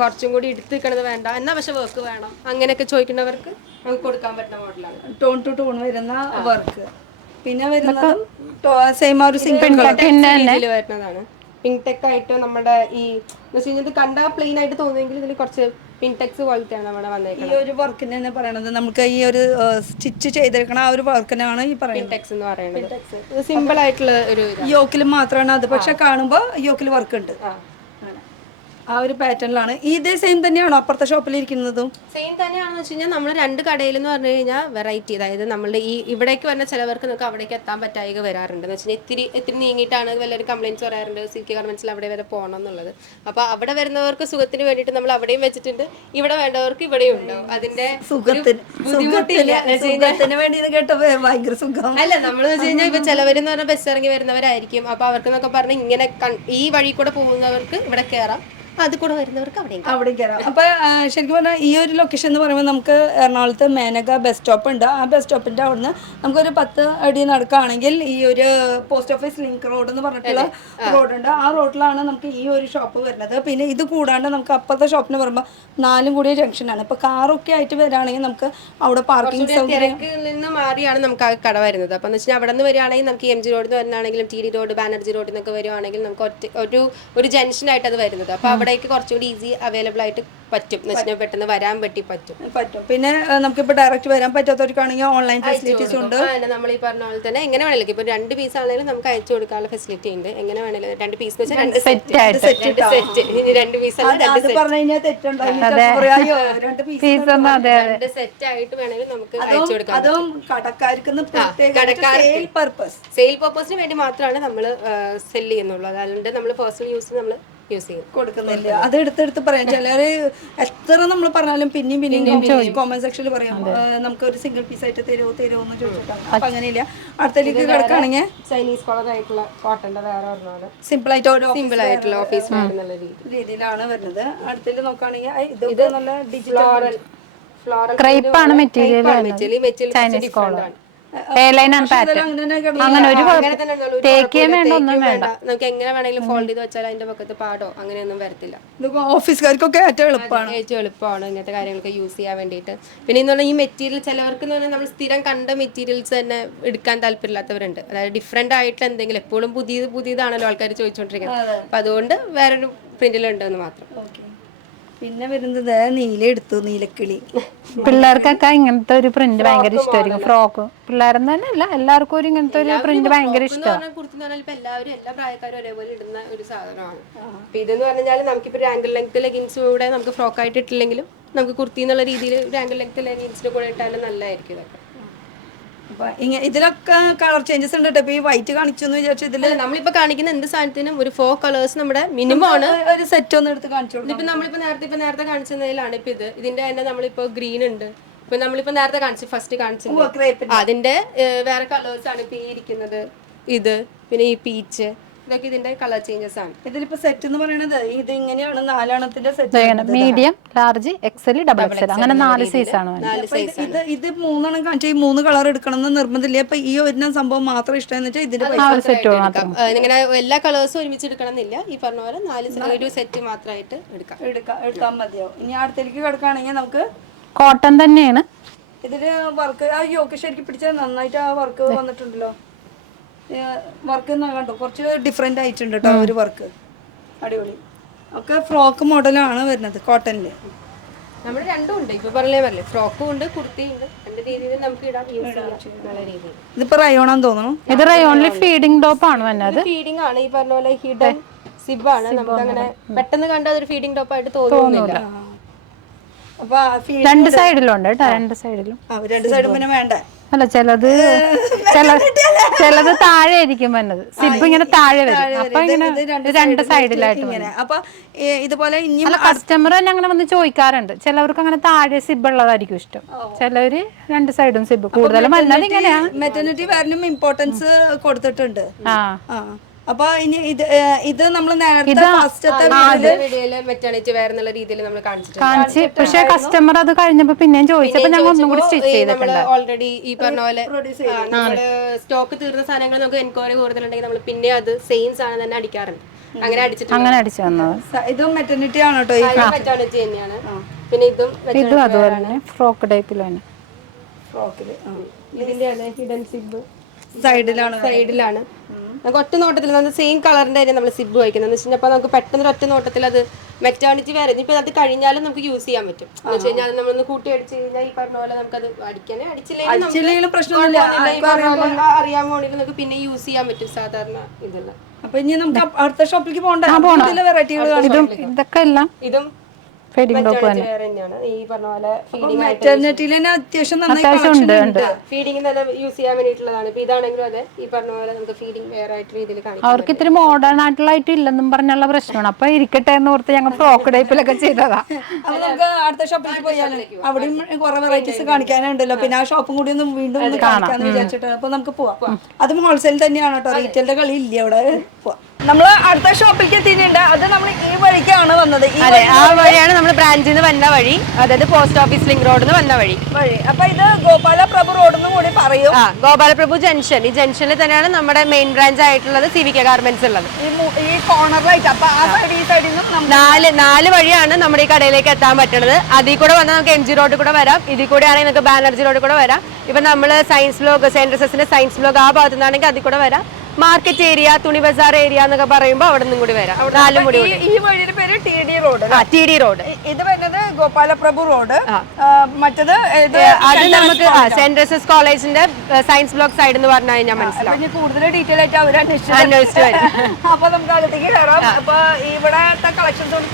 കുറച്ചും കൂടി എടുത്ത് നിൽക്കണത് വേണ്ട, എന്നാൽ പക്ഷെ വർക്ക് വേണം, അങ്ങനെയൊക്കെ ചോദിക്കുന്നവർക്ക് നമുക്ക് കൊടുക്കാൻ പറ്റുന്ന മോഡലാണ്. ടോൺ ടു ടോൺ വരുന്ന വർക്ക്. പിന്നെ വരുന്നത് സെയിം ആ ഒരു സിംഗിൾ വരുന്നതാണ്. പിങ്ക് ടെക് ആയിട്ട് നമ്മുടെ ഈ ഇത് കണ്ടാൽ പ്ലെയിൻ ആയിട്ട് തോന്നുമെങ്കിൽ ഇതിൽ കുറച്ച് പിങ്ക് ടെക്സ് പോലത്തെയാണ് നമ്മുടെ വന്നേക്കുന്നത്. ഈ ഒരു വർക്കിന് തന്നെ പറയണത് നമുക്ക് ഈ ഒരു സ്റ്റിച്ച് ചെയ്തെടുക്കണ ആ ഒരു വർക്കിനാണ് ഈ പറയുന്നത് ടെക്സ് എന്ന് പറയുന്നത്. സിമ്പിൾ ആയിട്ടുള്ള ഒരു യോക്കിൽ മാത്രമാണ് അത്, പക്ഷെ കാണുമ്പോൾ യോക്കിൽ വർക്ക് ഉണ്ട്. ആ ഒരു പാറ്റേണിലാണ്. ഇതേ സെയിം തന്നെയാണോ അപ്പുറത്തെ ഷോപ്പിൽ ഇരിക്കുന്നതും? സെയിം തന്നെയാണെന്ന് വെച്ച് കഴിഞ്ഞാൽ നമ്മൾ രണ്ട് കടയിൽ എന്ന് പറഞ്ഞു കഴിഞ്ഞാൽ വെറൈറ്റി, അതായത് നമ്മളുടെ ഈ ഇവിടേക്ക് വരുന്ന ചിലവർക്ക് നമുക്ക് അവിടേക്ക് എത്താൻ പറ്റായിക വരാറുണ്ട്. എന്ന് വെച്ച് കഴിഞ്ഞാൽ ഇത്തിരി നീങ്ങിയിട്ടാണ് വല്ലൊരു കംപ്ലയിൻറ്റ്സ് പറയാറുണ്ട് സിൽക്കി ഗാർമെന്റ്സിൽ അവിടെ വരെ പോകണം എന്നുള്ളത്. അപ്പോൾ അവിടെ വരുന്നവർക്ക് സുഖത്തിന് വേണ്ടിയിട്ട് നമ്മൾ അവിടെയും വെച്ചിട്ടുണ്ട്, ഇവിടെ വേണ്ടവർക്ക് ഇവിടെയും ഉണ്ടാവും. അതിന്റെ സുഖത്തിന് വേണ്ടി കേട്ടോ ഭയങ്കര സുഖം അല്ല. നമ്മളെന്ന് വെച്ച് കഴിഞ്ഞാൽ ഇപ്പൊ ചിലവരെന്ന് പറഞ്ഞാൽ ബസ് ഇറങ്ങി വരുന്നവരായിരിക്കും. അപ്പൊ അവർക്ക് എന്നൊക്കെ പറഞ്ഞാൽ ഇങ്ങനെ ഈ വഴി കൂടെ പോകുന്നവർക്ക് ഇവിടെ കയറാം, അത് കൂടെ വരുന്നവർക്ക് അവിടെ കയറാം. അപ്പൊ ശരിക്കും പറഞ്ഞാൽ ഈ ഒരു ലൊക്കേഷൻ എന്ന് പറയുമ്പോൾ നമുക്ക് എറണാകുളത്ത് മേനക ബസ് സ്റ്റോപ്പ് ഉണ്ട്. ആ ബസ് സ്റ്റോപ്പിന്റെ അവിടുന്ന് നമുക്കൊരു 10 അടി നടക്കുകയാണെങ്കിൽ ഈ ഒരു പോസ്റ്റ് ഓഫീസ് ലിങ്ക് റോഡ് എന്ന് പറഞ്ഞിട്ടുള്ള റോഡുണ്ട്. ആ റോഡിലാണ് നമുക്ക് ഈ ഒരു ഷോപ്പ് വരുന്നത്. പിന്നെ ഇത് കൂടാണ്ട് നമുക്ക് അപ്പുറത്തെ ഷോപ്പിന് പറയുമ്പോൾ 4 കൂടിയ ജംഗ്ഷനാണ്. ഇപ്പൊ കാറൊക്കെ ആയിട്ട് വരികയാണെങ്കിൽ നമുക്ക് അവിടെ പാർക്കിംഗ് തിരക്കിൽ നിന്ന് മാറിയാണ് നമുക്ക് ആ കട വരുന്നത്. അപ്പൊ എന്ന് വെച്ചാൽ അവിടെ നിന്ന് വരികയാണെങ്കിൽ നമുക്ക് MG റോഡിൽ നിന്ന് വരുന്നതാണെങ്കിലും TD റോഡ് ബാനർജി റോഡിൽ നിന്നൊക്കെ വരുവാണെങ്കിൽ നമുക്ക് ഒരു ജംഗ്ഷനായിട്ട് അത് വരുന്നത്. അപ്പൊ അവിടേക്ക് കുറച്ചുകൂടി ഈസി അവൈലബിൾ ആയിട്ട് പറ്റും എന്ന് വെച്ചാൽ പെട്ടെന്ന് വരാൻ പറ്റും. പിന്നെ നമുക്കിപ്പോൾ ഡയറക്റ്റ് വരാൻ പറ്റാത്തവർക്കാണെങ്കിൽ ഓൺലൈൻ ഫെസിലിറ്റീസ് ഉണ്ട്. നമ്മൾ ഈ പറഞ്ഞ പോലെ തന്നെ എങ്ങനെ വേണമെങ്കിലും ഇപ്പൊ 2 പീസ് ആണെങ്കിലും നമുക്ക് അയച്ചു കൊടുക്കാനുള്ള ഫെസിലിറ്റി ഉണ്ട്. എങ്ങനെ വേണമെങ്കിലും 2 പീസ് വെച്ചാൽ 2 സെറ്റ്. ഇനി 2 പീസ് അല്ല 2 പറഞ്ഞു കഴിഞ്ഞാൽ തെറ്റുണ്ടാവും. 2 സെറ്റ് ആയിട്ട് വേണമെങ്കിൽ നമുക്ക് അയച്ചു കൊടുക്കാം. അതും കടക്കാർക്ക് സെയിൽ പർപ്പസിന് വേണ്ടി മാത്രമാണ് നമ്മൾ സെല് ചെയ്യുന്നുള്ളൂ. അതുകൊണ്ട് നമ്മൾ പേഴ്സണൽ യൂസ് നമ്മൾ യൂസ് ചെയ്യും കൊടുക്കുന്നില്ല. അത് എടുത്തെടുത്ത് പറയാം. ചിലര് എത്ര നമ്മൾ പറഞ്ഞാലും പിന്നെയും കോമന്റ് സെക്ഷനിൽ പറയാം നമുക്ക് ഒരു സിംഗിൾ പീസ് ആയിട്ട് തരുമോ എന്ന് ചോദിച്ചിട്ടാണ്. അപ്പൊ അങ്ങനെയില്ല. അടുത്തേക്ക് കിടക്കുകയാണെങ്കിൽ ചൈനീസ് കളർ ആയിട്ടുള്ള കോട്ടന്റെ വേറെ ഒരെണ്ണമാണ് സിമ്പിൾ ആയിട്ടുള്ള ഓഫീസ് രീതിയിലാണ് വരുന്നത്. അടുത്തേക്ക് നോക്കുകയാണെങ്കിൽ ഇത് നല്ല ഡിജിറ്റൽ ക്രേപ്പ് ആണ് മെറ്റീരിയൽ, ചൈനീസ് കോളർ അങ്ങനെ ഒരു തേക്കുകയും വേണ്ട, ഒന്നും വേണ്ട. നമുക്ക് എങ്ങനെ വേണമെങ്കിലും ഫോൾഡ് ചെയ്ത് വെച്ചാൽ അതിന്റെ പക്കത്ത് പാടോ അങ്ങനെയൊന്നും വരത്തില്ല. ഓഫീസുകാർക്കൊക്കെ ഏറ്റവും എളുപ്പമാണ് ഇങ്ങനത്തെ കാര്യങ്ങളൊക്കെ യൂസ് ചെയ്യാൻ വേണ്ടിയിട്ട്. പിന്നെ എന്ന് പറഞ്ഞാൽ ഈ മെറ്റീരിയൽ ചിലവർക്ക് എന്ന് പറഞ്ഞാൽ നമ്മൾ സ്ഥിരം കണ്ട മെറ്റീരിയൽസ് തന്നെ എടുക്കാൻ താല്പര്യമില്ലാത്തവരുണ്ട്. അതായത് ഡിഫറെന്റ് ആയിട്ട് എന്തെങ്കിലും, എപ്പോഴും പുതിയതാണല്ലോ ആൾക്കാർ ചോദിച്ചുകൊണ്ടിരിക്കുന്നത്. അപ്പൊ അതുകൊണ്ട് വേറൊരു പ്രിന്റിലുണ്ടെന്ന് മാത്രം. പിന്നെ വരുന്നത് നീലക്കിളി. പിള്ളേർക്കൊക്കെ ഇങ്ങനത്തെ ഒരു പ്രിന്റ് ഭയങ്കര ഇഷ്ടമായിരിക്കും. ഫ്രോക്ക് പിള്ളേരെന്ന് തന്നെ അല്ല, എല്ലാവർക്കും ഒരു ഇങ്ങനത്തെ ഒരു പ്രിന്റ് ഭയങ്കര ഇഷ്ടമാണ്. കുർത്തി എന്ന് പറഞ്ഞാൽ ഇപ്പൊ എല്ലാ പ്രായക്കാരും ഒരേപോലെ ഇടുന്ന ഒരു സാധനമാണ്. അപ്പൊ ഇതെന്ന് പറഞ്ഞാൽ നമുക്കിപ്പോ ഒരു ആംഗിൾ ലെങ്ത് ലെഗിൻസ് കൂടെ നമുക്ക് ഫ്രോക്ക് ആയിട്ട് ഇട്ടില്ലെങ്കിലും നമുക്ക് കുർത്തി എന്നുള്ള രീതിയിൽ ഒരു ആംഗിൾ ലെങ്ത് ലെഗിൻസിന്റെ കൂടെ ഇട്ടാലും നല്ലതായിരിക്കും ഇതൊക്കെ. ഇതിലൊക്കെ കളർ ചേഞ്ചസ് ഉണ്ട്. ഇപ്പൊ ഈ വൈറ്റ് കാണിച്ചു എന്ന് വിചാരിച്ചു ഇതില് നമ്മളിപ്പോ കാണിക്കുന്ന എന്ത് സാധനത്തിനും ഒരു 4 കളേഴ്സ് നമ്മുടെ മിനിമം ആണ്. ഒരു സെറ്റ് ഒന്ന് എടുത്ത് കാണിച്ചു. ഇപ്പൊ നമ്മളിപ്പോ നേരത്തെ കാണിച്ചതിലാണ് ഇപ്പൊ ഇതിന്റെ തന്നെ നമ്മളിപ്പോ ഗ്രീൻ ഉണ്ട്. ഇപ്പൊ നമ്മളിപ്പോ നേരത്തെ ഫസ്റ്റ് കാണിച്ചത് അതിന്റെ വേറെ കളേഴ്സ് ആണ് ഇപ്പൊ ഈ ഇരിക്കുന്നത്. ഇത് പിന്നെ ഈ പീച്ച്, ഇതൊക്കെ ഇതിന്റെ കളർ ചേഞ്ചസ് ആണ്. ഇതിലിപ്പോ സെറ്റ് എന്ന് പറയുന്നത് ഇത് ഇങ്ങനെയാണ് 4 എണ്ണത്തിന്റെ set. Medium, large, XL, XXL അങ്ങനെ 4 സൈസ് ആണ്. ഇത് 3 എണ്ണം കാണിച്ചാൽ ഈ 3 കളർ എടുക്കണം എന്ന് നിർബന്ധമില്ല. അപ്പൊ ഈ ഒരു സംഭവം മാത്രം ഇഷ്ടം ഇതിന്റെ ഇങ്ങനെ എല്ലാ കളേഴ്സും ഒരുമിച്ച് എടുക്കണം എന്നില്ല. ഈ പറഞ്ഞ പോലെ 4 സെറ്റ് മാത്രമായിട്ട് എടുക്കാൻ മതിയാവും. ഇനി അടുത്തേക്ക് കിടക്കുകയാണെങ്കിൽ നമുക്ക് കോട്ടൺ തന്നെയാണ് ഇതില് വർക്ക്. യോക്ക് ശരിക്കും പിടിച്ചാൽ നന്നായിട്ട് ആ വർക്ക് വന്നിട്ടുണ്ടല്ലോ. വർക്ക് കണ്ടു കുറച്ച് ഡിഫറെന്റ് ആയിട്ടുണ്ട് കേട്ടോ ഒരു വർക്ക്. അടിപൊളി. ഒക്കെ ഫ്രോക്ക് മോഡലാണ് വരുന്നത് കോട്ടണില്. നമ്മൾ രണ്ടും ഉണ്ട്. ഇപ്പൊ പറഞ്ഞേ ഫ്രോക്കും ഉണ്ട്, കുർത്തിയും ഉണ്ട്. 2 രീതിയിൽ നമുക്ക് ഇടാം. ഇതിപ്പോ റയോണാന്ന് തോന്നുന്നു. ഇത് റയോണില് ഫീഡിംഗ് ടോപ്പ് ആണ് വന്നത്. ഫീഡിംഗ് ആണ്. ഈ പറഞ്ഞ പോലെ ഹിഡൻ സിബ് ആണ്. നമുക്ക് അങ്ങനെ പെട്ടെന്ന് കണ്ട അതൊരു ഫീഡിംഗ് ടോപ്പ് ആയിട്ട് തോന്നുന്നില്ല. അപ്പൊ രണ്ട് സൈഡിലുണ്ട് കേട്ടോ, രണ്ട് സൈഡിലും. രണ്ട് സൈഡും പിന്നെ വേണ്ട. അല്ല, ചിലത് താഴെ ആയിരിക്കും വന്നത്, സിബ് ഇങ്ങനെ താഴെ വരും. അപ്പൊ ഇങ്ങനെ രണ്ട് സൈഡിലായിട്ട് ഇങ്ങനെ. അപ്പൊ ഇതുപോലെ ഇനി കസ്റ്റമർ തന്നെ അങ്ങനെ വന്ന് ചോദിക്കാറുണ്ട്. ചിലവർക്ക് അങ്ങനെ താഴെ സിബ് ഉള്ളതായിരിക്കും ഇഷ്ടം, ചിലവര് രണ്ട് സൈഡും സിബ്. കൂടുതലും വന്നത് ഇങ്ങനെയാ. മെറ്റർനിറ്റി വെയറിനും ഇമ്പോർട്ടൻസ് കൊടുത്തിട്ടുണ്ട്. അപ്പൊ ഇനി ഇത് നമ്മൾ നേരത്തെ മെറ്റർണിറ്റി വെയർ എന്നുള്ള രീതിയിൽ നമ്മൾ കാണിച്ചു. പക്ഷെ കസ്റ്റമർ അത് കഴിഞ്ഞപ്പോ പിന്നെയും ചോദിച്ചപ്പോ ഞങ്ങൾ ഒന്നും കൂടി സ്റ്റിച്ച് ചെയ്തിട്ടുണ്ട്. ഓൾറെഡി ഈ പറഞ്ഞ പോലെ സ്റ്റോക്ക് തീർന്ന സാധനങ്ങൾ നമുക്ക് എൻക്വയറി കൂടുതലുണ്ടെങ്കിൽ നമ്മൾ പിന്നെ അത് സെയിം സാധനം തന്നെ അടിക്കാറുണ്ട്. അങ്ങനെ അടിച്ചു വന്നത്. ഇതും മെറ്റർനിറ്റി ആണ് കേട്ടോ. മെറ്റർണിറ്റി തന്നെയാണ്. പിന്നെ ഇതും അതുപോലെ തന്നെ ഫ്രോക്ക് ടൈപ്പിൽ തന്നെ. ഇതിന്റെ ഹിഡൻ സിബ് സൈഡിലാണ്. നമുക്ക് ഒറ്റ നോട്ടത്തിൽ നമ്മൾ സെയിം കളറിന്റെ തന്നെ നമ്മൾ സിബ് വയ്ക്കുന്നത് എന്ന് വെച്ചാൽ നമുക്ക് പെട്ടെന്ന് ഒറ്റ നോട്ടത്തിൽ അത് മെറ്റേണിറ്റി വേറെ ഇപ്പൊ അത് കഴിഞ്ഞാലും നമുക്ക് യൂസ് ചെയ്യാൻ പറ്റും. എന്ന് വെച്ച് കഴിഞ്ഞാൽ നമ്മളൊന്ന് കൂട്ടി അടിച്ചു കഴിഞ്ഞാൽ ഈ പറഞ്ഞ പോലെ നമുക്ക് അത് അടിക്കാനേ അടിച്ചില്ലെങ്കിലും പ്രശ്നമില്ല. അറിയാൻ വേണമെങ്കിൽ നമുക്ക് പിന്നെ യൂസ് ചെയ്യാൻ പറ്റും സാധാരണ ഇതെല്ലാം. അപ്പൊ ഇനി നമുക്ക് അടുത്ത ഷോപ്പിലേക്ക് പോകണ്ട വെറൈറ്റികൾ. ഇതൊക്കെ എല്ലാം ഇതും ഈ പറഞ്ഞ പോലെ ഫീഡിംഗ് തന്നെ യൂസ് ചെയ്യാൻ വേണ്ടിയിട്ടുള്ളതാണ്. ഇപ്പൊ ഇതാണെങ്കിലും അതെ, ഈ പറഞ്ഞ പോലെ നമുക്ക് ഫീഡിംഗ് വേറെ ആയിട്ട് രീതിയിൽ കാണിക്കാം. അവർക്ക് ഇത്തിരി മോഡേൺ ആയിട്ടുള്ളതായിട്ട് ഇല്ലെന്നും പറഞ്ഞുള്ള പ്രശ്നമാണ്. അപ്പൊ ഇരിക്കട്ടെ എന്ന് ഓർത്ത് ഞങ്ങൾ ഫ്രോക്ക് ടൈപ്പിലൊക്കെ ചെയ്തതാ. അപ്പൊ നമുക്ക് അടുത്ത ഷോപ്പിലേക്ക് പോയാലോ? അവിടെയും കുറെ വെറൈറ്റീസ് കാണിക്കാനുണ്ടല്ലോ. പിന്നെ ആ ഷോപ്പും കൂടി ഒന്ന് വീണ്ടും കാണിക്കാന്ന് വിചാരിച്ചിട്ട് അപ്പൊ നമുക്ക് പോവാം. അതും ഹോൾസെയിൽ തന്നെയാണ് കേട്ടോ, റീറ്റെയിലിന്റെ കളി ഇല്ല അവിടെ. പോവാം. നമ്മള് അടുത്ത ഷോപ്പിലേക്ക് എത്തിയിട്ടുണ്ട്. അത് നമ്മൾ ഈ വഴിക്കാണ് വന്നത്. ആ വഴിയാണ് നമ്മൾ ബ്രാഞ്ചിൽ നിന്ന് വന്ന വഴി, അതായത് പോസ്റ്റ് ഓഫീസ് ലിങ്ക് റോഡിൽ നിന്ന് വന്ന വഴി. അപ്പൊ ഇത് ഗോപാലപ്രഭു റോഡ് കൂടി പറയും. ഗോപാലപ്രഭു ജംഗ്ഷൻ, ഈ ജംഗ്ഷനിൽ തന്നെയാണ് നമ്മുടെ മെയിൻ ബ്രാഞ്ച് ആയിട്ടുള്ളത് സിവിക ഗാർമെന്റ്സ് ഉള്ളത്. ഈ കോർണറിലായിട്ട്. അപ്പൊ ആ സൈഡ് ഈ സൈഡിൽ നിന്നും നാല് വഴിയാണ് നമ്മുടെ ഈ കടയിലേക്ക് എത്താൻ പറ്റുന്നത്. അതിൽ കൂടെ വന്നാൽ നമുക്ക് MG റോഡിൽ കൂടെ വരാം, ഇതിൽ കൂടെ ആണെങ്കിൽ നമുക്ക് ബാനർജി റോഡിൽ കൂടെ വരാം. ഇപ്പൊ നമ്മള് സയൻസ് ബ്ലോഗ്, സെന്റ് ജോസഫിന്റെ സയൻസ് ബ്ലോഗ് ആ ഭാഗത്തു നിന്നാണെങ്കിൽ അതിൽ കൂടെ വരാം. മാർക്കറ്റ് ഏരിയ, തുണി ബസാർ ഏരിയ എന്നൊക്കെ പറയുമ്പോൾ അവിടെ നിന്നും കൂടി വരാം. ഈ വഴിയുടെ പേര് TD റോഡ്. TD road. ഇത് വരുന്നത് ഗോപാലപ്രഭു റോഡ്. മറ്റത് അത് നമുക്ക് സെന്റ് ജോസഫ് കോളേജിന്റെ സയൻസ് ബ്ലോക്ക് സൈഡ് എന്ന് പറഞ്ഞു കഴിഞ്ഞാൽ മനസ്സിലാവും. കൂടുതൽ ഡീറ്റെയിൽ ആയിട്ട് അവർ അന്വേഷിച്ചു വരും. അപ്പൊ നമുക്ക് അകത്തേക്ക് കയറാം. അപ്പൊ ഇവിടത്തെ കളക്ഷൻസ്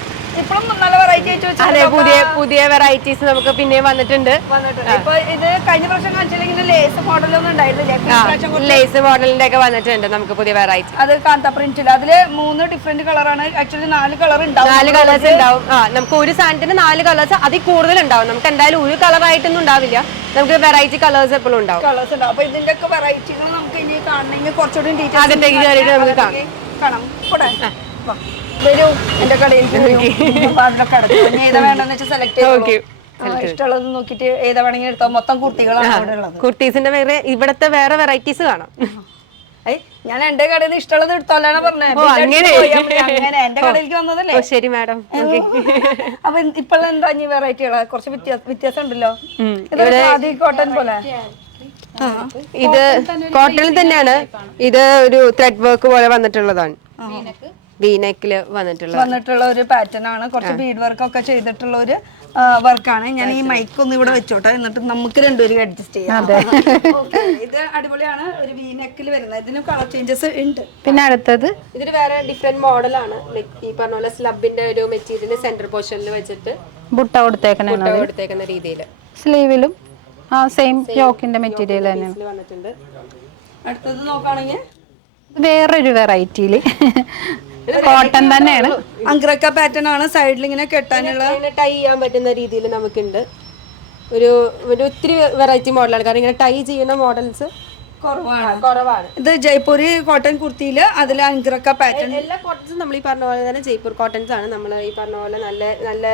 ഇപ്പോഴും നല്ല വെറൈറ്റി ആയിട്ട് വെച്ചിട്ടുണ്ട്. പുതിയ വെറൈറ്റീസ് നമുക്ക് പിന്നെ വന്നിട്ടുണ്ട്. ഇപ്പൊ ഇത് കഴിഞ്ഞ പ്രാവശ്യം കാണിച്ചില്ലെങ്കിൽ ലേസ് മോഡലൊന്നും ഉണ്ടായിരുന്നില്ല. ലേസ് മോഡലിന്റെ ഒക്കെ വന്നിട്ടുണ്ട് നമുക്ക് പുതിയ വെറൈറ്റി. അത് കാന്ത പ്രിന്റിൽ. അതില് 3 ഡിഫറെന്റ് കളറാണ്. ആക്ച്വലി 4 കളർ ഉണ്ടാവും. 4 കളേഴ്സ് ഉണ്ടാവും. നമുക്ക് ഒരു സാധനത്തിന് 4 കളേഴ്സ് അതിൽ കൂടുതൽ ഉണ്ടാവും. നമുക്ക് എന്തായാലും ഒരു കളർ ആയിട്ടൊന്നും ഉണ്ടാവില്ല. നമുക്ക് വെറൈറ്റി കളേഴ്സ് എപ്പോഴും ഉണ്ടാവും. അപ്പൊ ഇതിന്റെ ഒക്കെ വെറൈറ്റികൾ നമുക്ക് ഇനി കാണണമെങ്കിൽ കുറച്ചുകൂടി ഡീറ്റെയിൽ അകത്തേക്ക് കയറിയിട്ട് നമുക്ക് കാണാം. വരൂ എന്റെ കടയിൽ ഏതാ വേണ്ടെന്ന് വെച്ചാൽ സെലക്ട് ചെയ്യും. ഇഷ്ടമുള്ളത് നോക്കിട്ട് ഏതാ വേണമെങ്കിൽ എടുത്തോ. മൊത്തം കുർത്തികളാണ് ഇവിടെ ഉള്ളത്. കുർത്തീസിന്റെ വേറെ ഇവിടത്തെ വേറെ വെറൈറ്റീസ് കാണാം. ഞാൻ എന്റെ കടയിൽ നിന്ന് ഇഷ്ടമുള്ളത് എടുത്തോലാണ് പറഞ്ഞത്. അങ്ങനെ എന്റെ കടയിലേക്ക് വന്നതല്ലേ. ശരി മാഡം. അപ്പൊ ഇപ്പോൾ എന്താ ഈ വെറൈറ്റികളാ? കുറച്ച് വ്യത്യാസം ഉണ്ടല്ലോ. ആദ്യ കോട്ടൺ പോലെ. ഇത് കോട്ടണിൽ തന്നെയാണ്. ഇത് ഒരു ത്രെഡ് വർക്ക് പോലെ വന്നിട്ടുള്ളതാണ്. വീനെക്കില് വന്നിട്ടുള്ള ഒരു പാറ്റേൺ ആണ്. കുറച്ച് ബീഡ് വർക്ക് ഒക്കെ ചെയ്തിട്ടുള്ള ഒരു വർക്കാണ്. ഞാൻ ഈ മൈക്ക് ഒന്ന് ഇവിടെ വെച്ചോട്ടെ, എന്നിട്ട് നമുക്ക് രണ്ടുപേരും അഡ്ജസ്റ്റ് ചെയ്യാം. ഇത് അടിപൊളിയാണ്. ഒരു വീനെക്കിൽ വരുന്നത്. ഇതിന് കളർ ചേഞ്ചസ് ഉണ്ട്. പിന്നെ അടുത്തത് ഇതൊരു വേറെ ഡിഫറെന്റ് മോഡലാണ്. ഈ പറഞ്ഞ പോലെ സ്ലബിന്റെ ഒരു മെറ്റീരിയൽ സെന്റർ പോർഷനിൽ വെച്ചിട്ട് ബുട്ട കൊടുത്തേക്കുന്ന രീതിയിൽ സ്ലീവിലും സെയിം യോക്കിന്റെ മെറ്റീരിയൽ തന്നെ വന്നിട്ടുണ്ട്. അടുത്തത് നോക്കുകയാണെങ്കിൽ വേറൊരു വെറൈറ്റിയില് കോട്ടൺ തന്നെയാണ്. അങ്ക്രക്ക പാറ്റേൺ ആണ്. സൈഡിൽ ഇങ്ങനെ കെട്ടാനുള്ള ടൈ ചെയ്യാൻ പറ്റുന്ന രീതിയിൽ നമുക്കുണ്ട്. ഒരു ഒത്തിരി വെറൈറ്റി മോഡലാണ്. കാരണം ഇങ്ങനെ ടൈ ചെയ്യുന്ന മോഡൽസ് കുറവാണ്. ഇത് ജയ്പൂരി കോട്ടൺ കുർത്തിയില് അതിൽ അങ്ക്രക്ക പാറ്റേൺ. എല്ലാ കോട്ടൺസും നമ്മൾ ഈ പറഞ്ഞ പോലെ തന്നെ ജയ്പൂർ കോട്ടൺസ് ആണ്. നമ്മൾ ഈ പറഞ്ഞ പോലെ നല്ല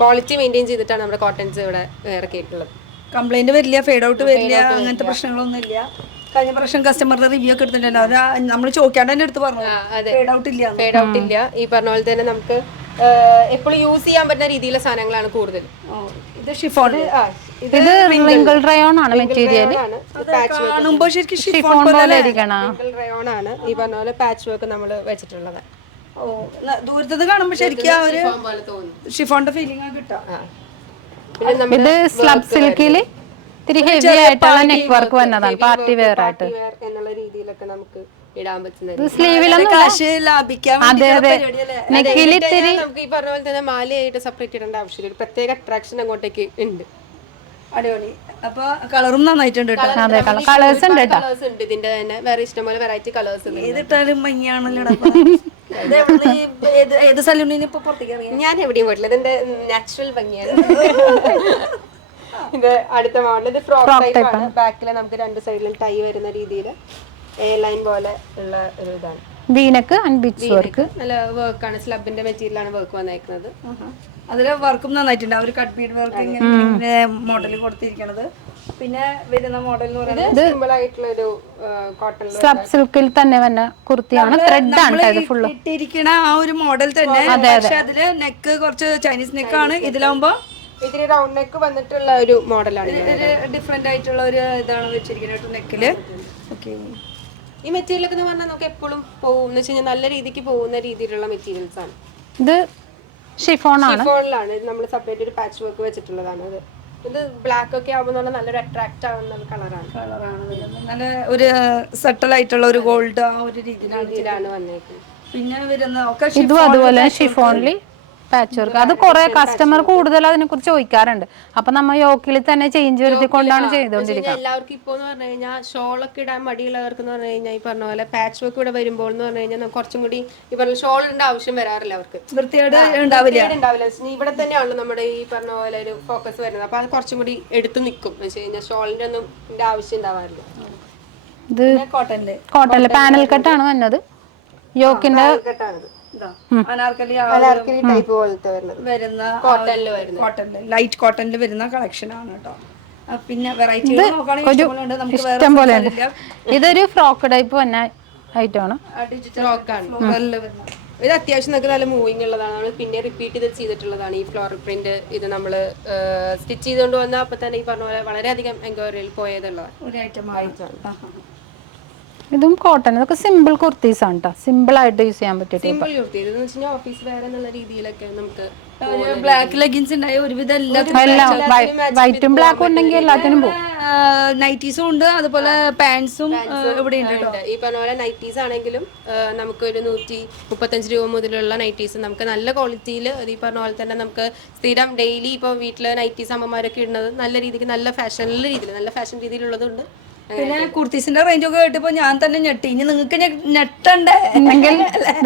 ക്വാളിറ്റി മെയിൻറ്റെയിൻ ചെയ്തിട്ടാണ് നമ്മുടെ കോട്ടൺസ് ഇവിടെ ഇറക്കിയിട്ടുള്ളത്. കംപ്ലൈന്റ് വരില്ല, ഫേഡ് ഔട്ട് വരില്ല, അങ്ങനത്തെ പ്രശ്നങ്ങളൊന്നും ഇല്ല. കഴിഞ്ഞ പ്രാവശ്യം കസ്റ്റമറുടെ റിവ്യൂ ഒക്കെ എടുത്തിട്ടുണ്ടല്ലോ. അത് നമ്മൾ ചോദിക്കാണ്ട് തന്നെ എടുത്ത് പറഞ്ഞു ഫേഡ് ഔട്ട് ഇല്ല. ഈ പറഞ്ഞ പോലെ തന്നെ നമുക്ക് എപ്പോഴും യൂസ് ചെയ്യാൻ പറ്റുന്ന രീതിയിലുള്ള സാധനങ്ങളാണ് കൂടുതൽ. ഇത് ഷിഫോൺ. ഇത് റിങ്കിൾ റയോൺ ആണ് മെറ്റീരിയൽ. കാണുമ്പോൾ ശരിക്കും ഷിഫോൺ പോലെ ഇരിക്കണം. റിങ്കിൾ റയോൺ ആണ് ഈ പറഞ്ഞ പോലെ പാച്ച് വർക്ക് നമ്മൾ വെച്ചിട്ടുള്ളത്. ദൂരത്തത് കാണുമ്പോൾ ശരിക്കും ഒരു ഷിഫോണിന്റെ ഫീലിംഗ് കിട്ടാം. ഇത് സ്ലബ് സിൽക്കില് ഇത്തിരി ഹെവി ആയിട്ടുള്ള നെക്ക് വർക്ക് വന്നതാണ്. പാർട്ടി വെയർ ആയിട്ട് എന്നുള്ള രീതിയിലൊക്കെ നമുക്ക് ഇടാൻ പറ്റുന്ന സ്ലീവിലൊന്നും കാശ് ലാഭിക്കാൻ അതെ അതെ നെക്കിൽ ഇത്തിരി നമുക്ക് ഈ പറഞ്ഞ പോലെ തന്നെ മാലയായിട്ട് സെപ്പറേറ്റ് ഇടേണ്ട ആവശ്യമില്ല, ഒരു പ്രത്യേക അട്രാക്ഷൻ അങ്ങോട്ടേക്ക് ഉണ്ട്. അടിപൊളി. അപ്പൊ കളറും നന്നായിട്ടുണ്ട് കേട്ടോ. അതെ കളേഴ്സ് ഉണ്ട് കേട്ടോ. കളേഴ്സ് ഉണ്ട് ഇതിന്റെ തന്നെ, വേറെ ഇഷ്ടംപോലെ വെറൈറ്റി കളേഴ്സ് ഉണ്ട്. ഏതിട്ടാലും ഭംഗിയാണല്ലോ. ഏത് സലൂണിന് ഇപ്പൊ പുറത്തേക്ക് അറിയാം? ഞാൻ എവിടെയും പോയിട്ടില്ല, ഇതിന്റെ നാച്ചുറൽ ഭംഗിയാണ്. ഇത് അടുത്ത മോഡൽ, ഇത് ഫ്രോക്ക് ടൈപ്പ് ആണ്. ബാക്കിൽ നമുക്ക് രണ്ട് സൈഡിലും ടൈ വരുന്ന രീതിയിൽ എ ലൈൻ പോലെ ഉള്ള ഒരു ഇതാണ്. വീനക്ക് ആൻഡ് ബീച്ച് വർക്ക്, നല്ല വർക്കാണ്, സ്ലബിന്റെ മെറ്റീരിയലാണ് വർക്ക് വന്നേക്കുന്നത്. അതിലെ വർക്കും നന്നായിട്ടുണ്ട്. ഒരു കട്ട് ബീഡ് വർക്ക് ഇങ്ങനെ മോഡൽ കൊടുത്തിരിക്കണത്. പിന്നെ വരുന്ന മോഡൽ എന്ന് പറയുന്നത് സിമ്പിൾ ആയിട്ടുള്ള ഒരു കോട്ടൺ സ്ലബ് സിൽക്കിൽ തന്നെ വന്ന കുർത്തിയാണ്. ത്രെഡ് ആണ് ഇത് ഫുള്ള് ഇട്ടിരിക്കണ ആ ഒരു മോഡൽ തന്നെ. പക്ഷെ അതില് നെക്ക് കുറച്ച് ചൈനീസ് നെക്കാണ്. ഇതിലാവുമ്പോ ഇതിന് റൗണ്ട് നെക്ക് വന്നിട്ടുള്ള ഒരു മോഡലാണ്. ഒരു ഡിഫറെന്റ് ആയിട്ടുള്ള ഒരു ഇതാണ് വെച്ചിരിക്കുന്നത് നെക്കില്. ഓക്കെ, ഈ മെറ്റീരിയൽ ഒക്കെ എന്ന് പറഞ്ഞാൽ നമുക്ക് എപ്പോഴും പോകും എന്ന് വെച്ച് കഴിഞ്ഞാൽ നല്ല രീതിക്ക് പോകുന്ന രീതിയിലുള്ള മെറ്റീരിയൽസ് ആണ്. ഇത് ഷിഫോൺ ആണ്. ഷിഫോണിലാണ് ഇത് നമ്മൾ സെപ്പറേറ്റ് ഒരു പാച്ച് വർക്ക് വെച്ചിട്ടുള്ളതാണ്. ഇത് ബ്ലാക്ക് ഒക്കെ ആവുമ്പോൾ നല്ലൊരു അട്രാക്ട് ആവുന്ന കളറാണ്. നല്ല ഒരു സെറ്റിൽ ആയിട്ടുള്ള ഒരു ഗോൾഡ് ആ ഒരു രീതിയിലാണ് വന്നേക്കുന്നത്. പിന്നെ വരുന്ന ഒക്കെ ഇതും അതുപോലെ ഷിഫോണില് പാച്ച് വർക്ക്. അത് കുറെ കസ്റ്റമർ കൂടുതൽ അതിനെ കുറിച്ച് ചോദിക്കാറുണ്ട്. അപ്പൊ നമ്മ യോക്കിൽ തന്നെ ചേഞ്ച് വരുത്തിക്കൊണ്ടാണ് ചെയ്തുകൊണ്ടിരിക്കുന്നത്. എല്ലാവർക്കും ഇപ്പൊ എന്ന് പറഞ്ഞു കഴിഞ്ഞാൽ ഷോളൊക്കെ ഇടാൻ മടിയുള്ളവർക്ക് എന്ന് പറഞ്ഞു കഴിഞ്ഞാൽ ഈ പറഞ്ഞ പോലെ പാച്ച് വർക്ക് ഇവിടെ വരുമ്പോൾ എന്ന് പറഞ്ഞു കഴിഞ്ഞാൽ കുറച്ചും കൂടി ഈ പറഞ്ഞ ഷോളിന്റെ ആവശ്യം വരാറില്ല അവർക്ക്. വൃത്തിയോടെ ഉണ്ടാവില്ല. ഇവിടെ തന്നെയാണല്ലോ നമ്മുടെ ഈ പറഞ്ഞ പോലെ ഒരു ഫോക്കസ് വരുന്നത്. അപ്പൊ അത് കുറച്ചും കൂടി എടുത്ത് നിൽക്കും എന്ന് വെച്ച് കഴിഞ്ഞാൽ ഷോളിന്റെ ഒന്നും ആവശ്യം ഉണ്ടാവാറില്ല. ഇത് കോട്ടണില് പാനൽ കട്ടാണ് വന്നത്. യോക്കിന്റെ കെട്ടാണിത്. അനാർക്കലി ടൈപ്പ് പോലത്തെ വരുന്ന കോട്ടണില് ലൈറ്റ് കോട്ടണിൽ വരുന്ന കളക്ഷൻ ആണ് കേട്ടോ. പിന്നെ വെറൈറ്റി ഇഷ്ടം പോലെ ഉണ്ട്. ഇതൊരു ഫ്രോക്ക് ടൈപ്പ് വന്ന ഐറ്റം ആണ്. ഇത് അത്യാവശ്യം നമുക്ക് നല്ല മൂവിങ് ഉള്ളതാണ്. നമ്മൾ പിന്നെ റിപ്പീറ്റ് ചെയ്തിട്ടുള്ളതാണ് ഈ ഫ്ലോറൽ പ്രിന്റ്. ഇത് നമ്മൾ സ്റ്റിച്ച് ചെയ്തുകൊണ്ട് വന്നാൽ അപ്പൊ തന്നെ ഈ പറഞ്ഞ പോലെ വളരെയധികം എൻക്വയറിയിൽ പോയതുള്ളതാണ് ഒരു ഐറ്റം. ഇതും കോട്ടൺ. ഇതൊക്കെ സിമ്പിൾ കുർത്തീസ് ആണ് കേട്ടോ. സിമ്പിൾ ആയിട്ട് യൂസ് ചെയ്യാൻ പറ്റിയിട്ട് സിമ്പിൾ കുർത്തി. ഇതെന്ന് വെച്ചാൽ ഓഫീസ് വെയർ എന്നുള്ള രീതിയിലൊക്കെ നമുക്ക് ബ്ലാക്ക് ലെഗിൻസ് ഉണ്ടായ ഒരുവിധം വൈറ്റും ബ്ലാക്കും ഉണ്ടെങ്കിൽ എല്ലാത്തിനും പോകും. നൈറ്റീസും ഉണ്ട്, അതുപോലെ പാൻസും ഇവിടെ ഉണ്ട്. ഈ പറഞ്ഞ പോലെ നൈറ്റീസ് ആണെങ്കിലും നമുക്കൊരു 135 രൂപ മുതലുള്ള നൈറ്റീസ് നമുക്ക് നല്ല ക്വാളിറ്റിയിൽ ഈ പറഞ്ഞ പോലെ തന്നെ നമുക്ക് സ്ഥിരം ഡെയിലി ഇപ്പോൾ വീട്ടിൽ നൈറ്റീസ് അമ്മമാരൊക്കെ ഇടുന്നത് നല്ല രീതിക്ക് നല്ല ഫാഷൻ രീതിയിലുള്ളതുണ്ട്. പിന്നെ കുർത്തീസിന്റെ റേഞ്ച് ഒക്കെ കേട്ടപ്പോ ഞാൻ തന്നെ ഞെട്ടി. ഇനി നിങ്ങൾക്ക് ഞെട്ടണ്ടേ എങ്കിൽ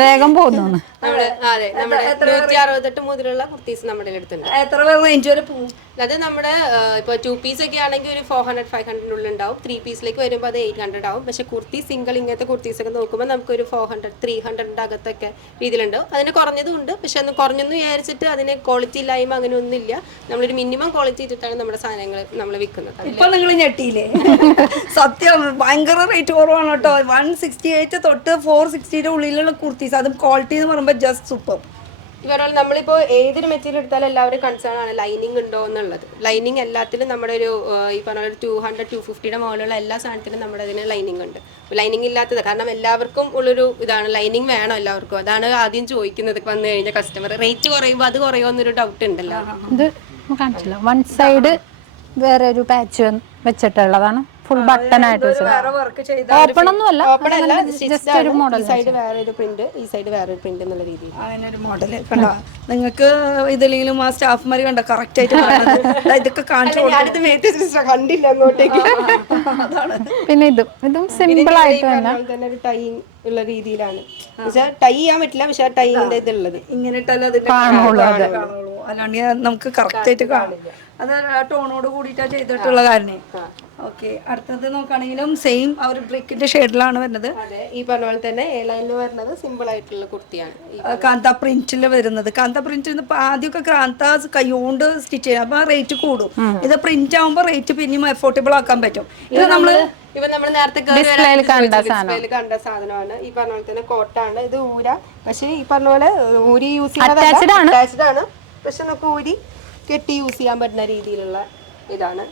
വേഗം പോകുന്നു. അതെ, നമ്മുടെ 168 മുതലുള്ള കുർത്തീസ് നമ്മുടെ അടുത്തുണ്ട്. എത്ര റേഞ്ച് വരെ പോകും? അത് നമ്മുടെ ഇപ്പോൾ 2 പീസ് ഒക്കെ ആണെങ്കിൽ ഒരു 400-500 ഉണ്ടാവും. 3 പീസിലേക്ക് വരുമ്പോൾ അത് 800 ആവും. പക്ഷെ കുർത്തി സിംഗിൾ ഇങ്ങനത്തെ കുർത്തീസ് ഒക്കെ നോക്കുമ്പോൾ നമുക്കൊരു 400-300 അകത്തൊക്കെ രീതിയിലുണ്ടാവും. അതിന് കുറഞ്ഞതും ഉണ്ട്. പക്ഷെ അന്ന് കുറഞ്ഞെന്ന് വിചാരിച്ചിട്ട് അതിന് ക്വാളിറ്റി ഇല്ലായ്മ അങ്ങനെ ഒന്നുമില്ല. നമ്മളൊരു മിനിമം ക്വാളിറ്റി ഇട്ടിട്ടാണ് നമ്മുടെ സാധനങ്ങൾ നമ്മൾ വിൽക്കുന്നത്. ഇപ്പൊ നിങ്ങൾ ഞെട്ടിയില്ലേ? സത്യം ഭയങ്കര റേറ്റ് കുറവാണ് കേട്ടോ. 168 തൊട്ട് 460 ഉള്ളിലുള്ള കുർത്തീസ്, അതും ക്വാളിറ്റി എന്ന് പറയുമ്പോൾ ജസ്റ്റ് സൂപ്പർ. ഇവരെ നമ്മളിപ്പോ ഏതൊരു മെറ്റീരിയൽ എടുത്താലും എല്ലാവരും കൺസേൺ ആണ് ലൈനിങ് ഉണ്ടോ എന്നുള്ളത്. ലൈനിങ് എല്ലാത്തിലും നമ്മുടെ ഒരു ഈ പറഞ്ഞ ഒരു 200-250 മുകളിലുള്ള എല്ലാ സാധനത്തിലും നമ്മുടെ അതിന് ലൈനിങ് ഉണ്ട്. ലൈനിങ് ഇല്ലാത്തത് കാരണം എല്ലാവർക്കും ഉള്ളൊരു ഇതാണ്, ലൈനിങ് വേണം എല്ലാവർക്കും. അതാണ് ആദ്യം ചോദിക്കുന്നത് വന്നു കഴിഞ്ഞ കസ്റ്റമർ. റേറ്റ് കുറയുമ്പോൾ അത് കുറയുമോ എന്നൊരു ഡൗട്ട് ഉണ്ടല്ലോ. ഇത് കാണിച്ചില്ല, വൺ സൈഡ് വേറെ ഒരു പാച്ച് വെച്ചിട്ടുള്ളതാണ്. ഫുൾ ബട്ടൺ ആയിട്ട് ഓപ്പൺ ഒന്നും അല്ല, ജസ്റ്റ് ഒരു മോഡൽ. സൈഡ് വേറെ ഒരു പ്രിന്റ്, ഈ സൈഡ് വേറെ ഒരു പ്രിന്റ് എന്നുള്ള രീതിയിൽ അങ്ങനെ ഒരു മോഡൽ കണ്ടോ. നിങ്ങൾക്ക് ഇതിലെങ്കിലും ആ സ്റ്റാഫ്മാർ കണ്ടോ കറക്റ്റ് ആയിട്ട് ഇതൊക്കെ കാണിച്ചു കണ്ടില്ല അങ്ങോട്ടേക്ക്. പിന്നെ ഇതും സിമ്പിൾ ആയിട്ട് തന്നെ ഒരു ടൈ ഉള്ള രീതിയിലാണ്. ടൈ ചെയ്യാൻ പറ്റില്ല, പക്ഷെ ടൈന്റെ ഇതുള്ളത് ഇങ്ങനെ ഇട്ടാലും അതിന്റെ കാണുള്ളൂ. അല്ലാണ്ട് നമുക്ക് കറക്റ്റ് ആയിട്ട് കാണും. അത് ടോണോട് കൂടിയിട്ടാ ചെയ്തിട്ടുള്ള കാരണം. ഓക്കെ, അടുത്തത് നോക്കുകയാണെങ്കിലും സെയിം ആ ഒരു ബ്രിക്കിന്റെ ഷെയ്ഡിലാണ് വരുന്നത്. അതെ, ഈ പറഞ്ഞ പോലെ തന്നെ എ ലൈനിൽ വരുന്നത് സിമ്പിൾ ആയിട്ടുള്ള കുർത്തിയാണ്. കാന്ത പ്രിന്റിൽ വരുന്നത്. കാന്ത പ്രിന്റ് ആദ്യമൊക്കെ ക്രാന്ത കൈകൊണ്ട് സ്റ്റിച്ച് ചെയ്യാം, അപ്പൊ റേറ്റ് കൂടും. ഇത് പ്രിന്റ് ആവുമ്പോ റേറ്റ് പിന്നെയും അഫോർഡബിൾ ആക്കാൻ പറ്റും. ഇത് നമ്മൾ നേരത്തെ കണ്ട സാധനമാണ്. ഈ പറഞ്ഞ പോലെ തന്നെ കോട്ടാണ്. ഇത് ഊര, പക്ഷെ ഈ പറഞ്ഞ പോലെ ഊരി യൂസ് ചെയ്യാൻ അറ്റാച്ച്ഡ് ആണ്. പക്ഷെ നമുക്ക് ഊരി കെട്ടി യൂസ് ചെയ്യാൻ പറ്റുന്ന രീതിയിലുള്ള ഇതാണ്.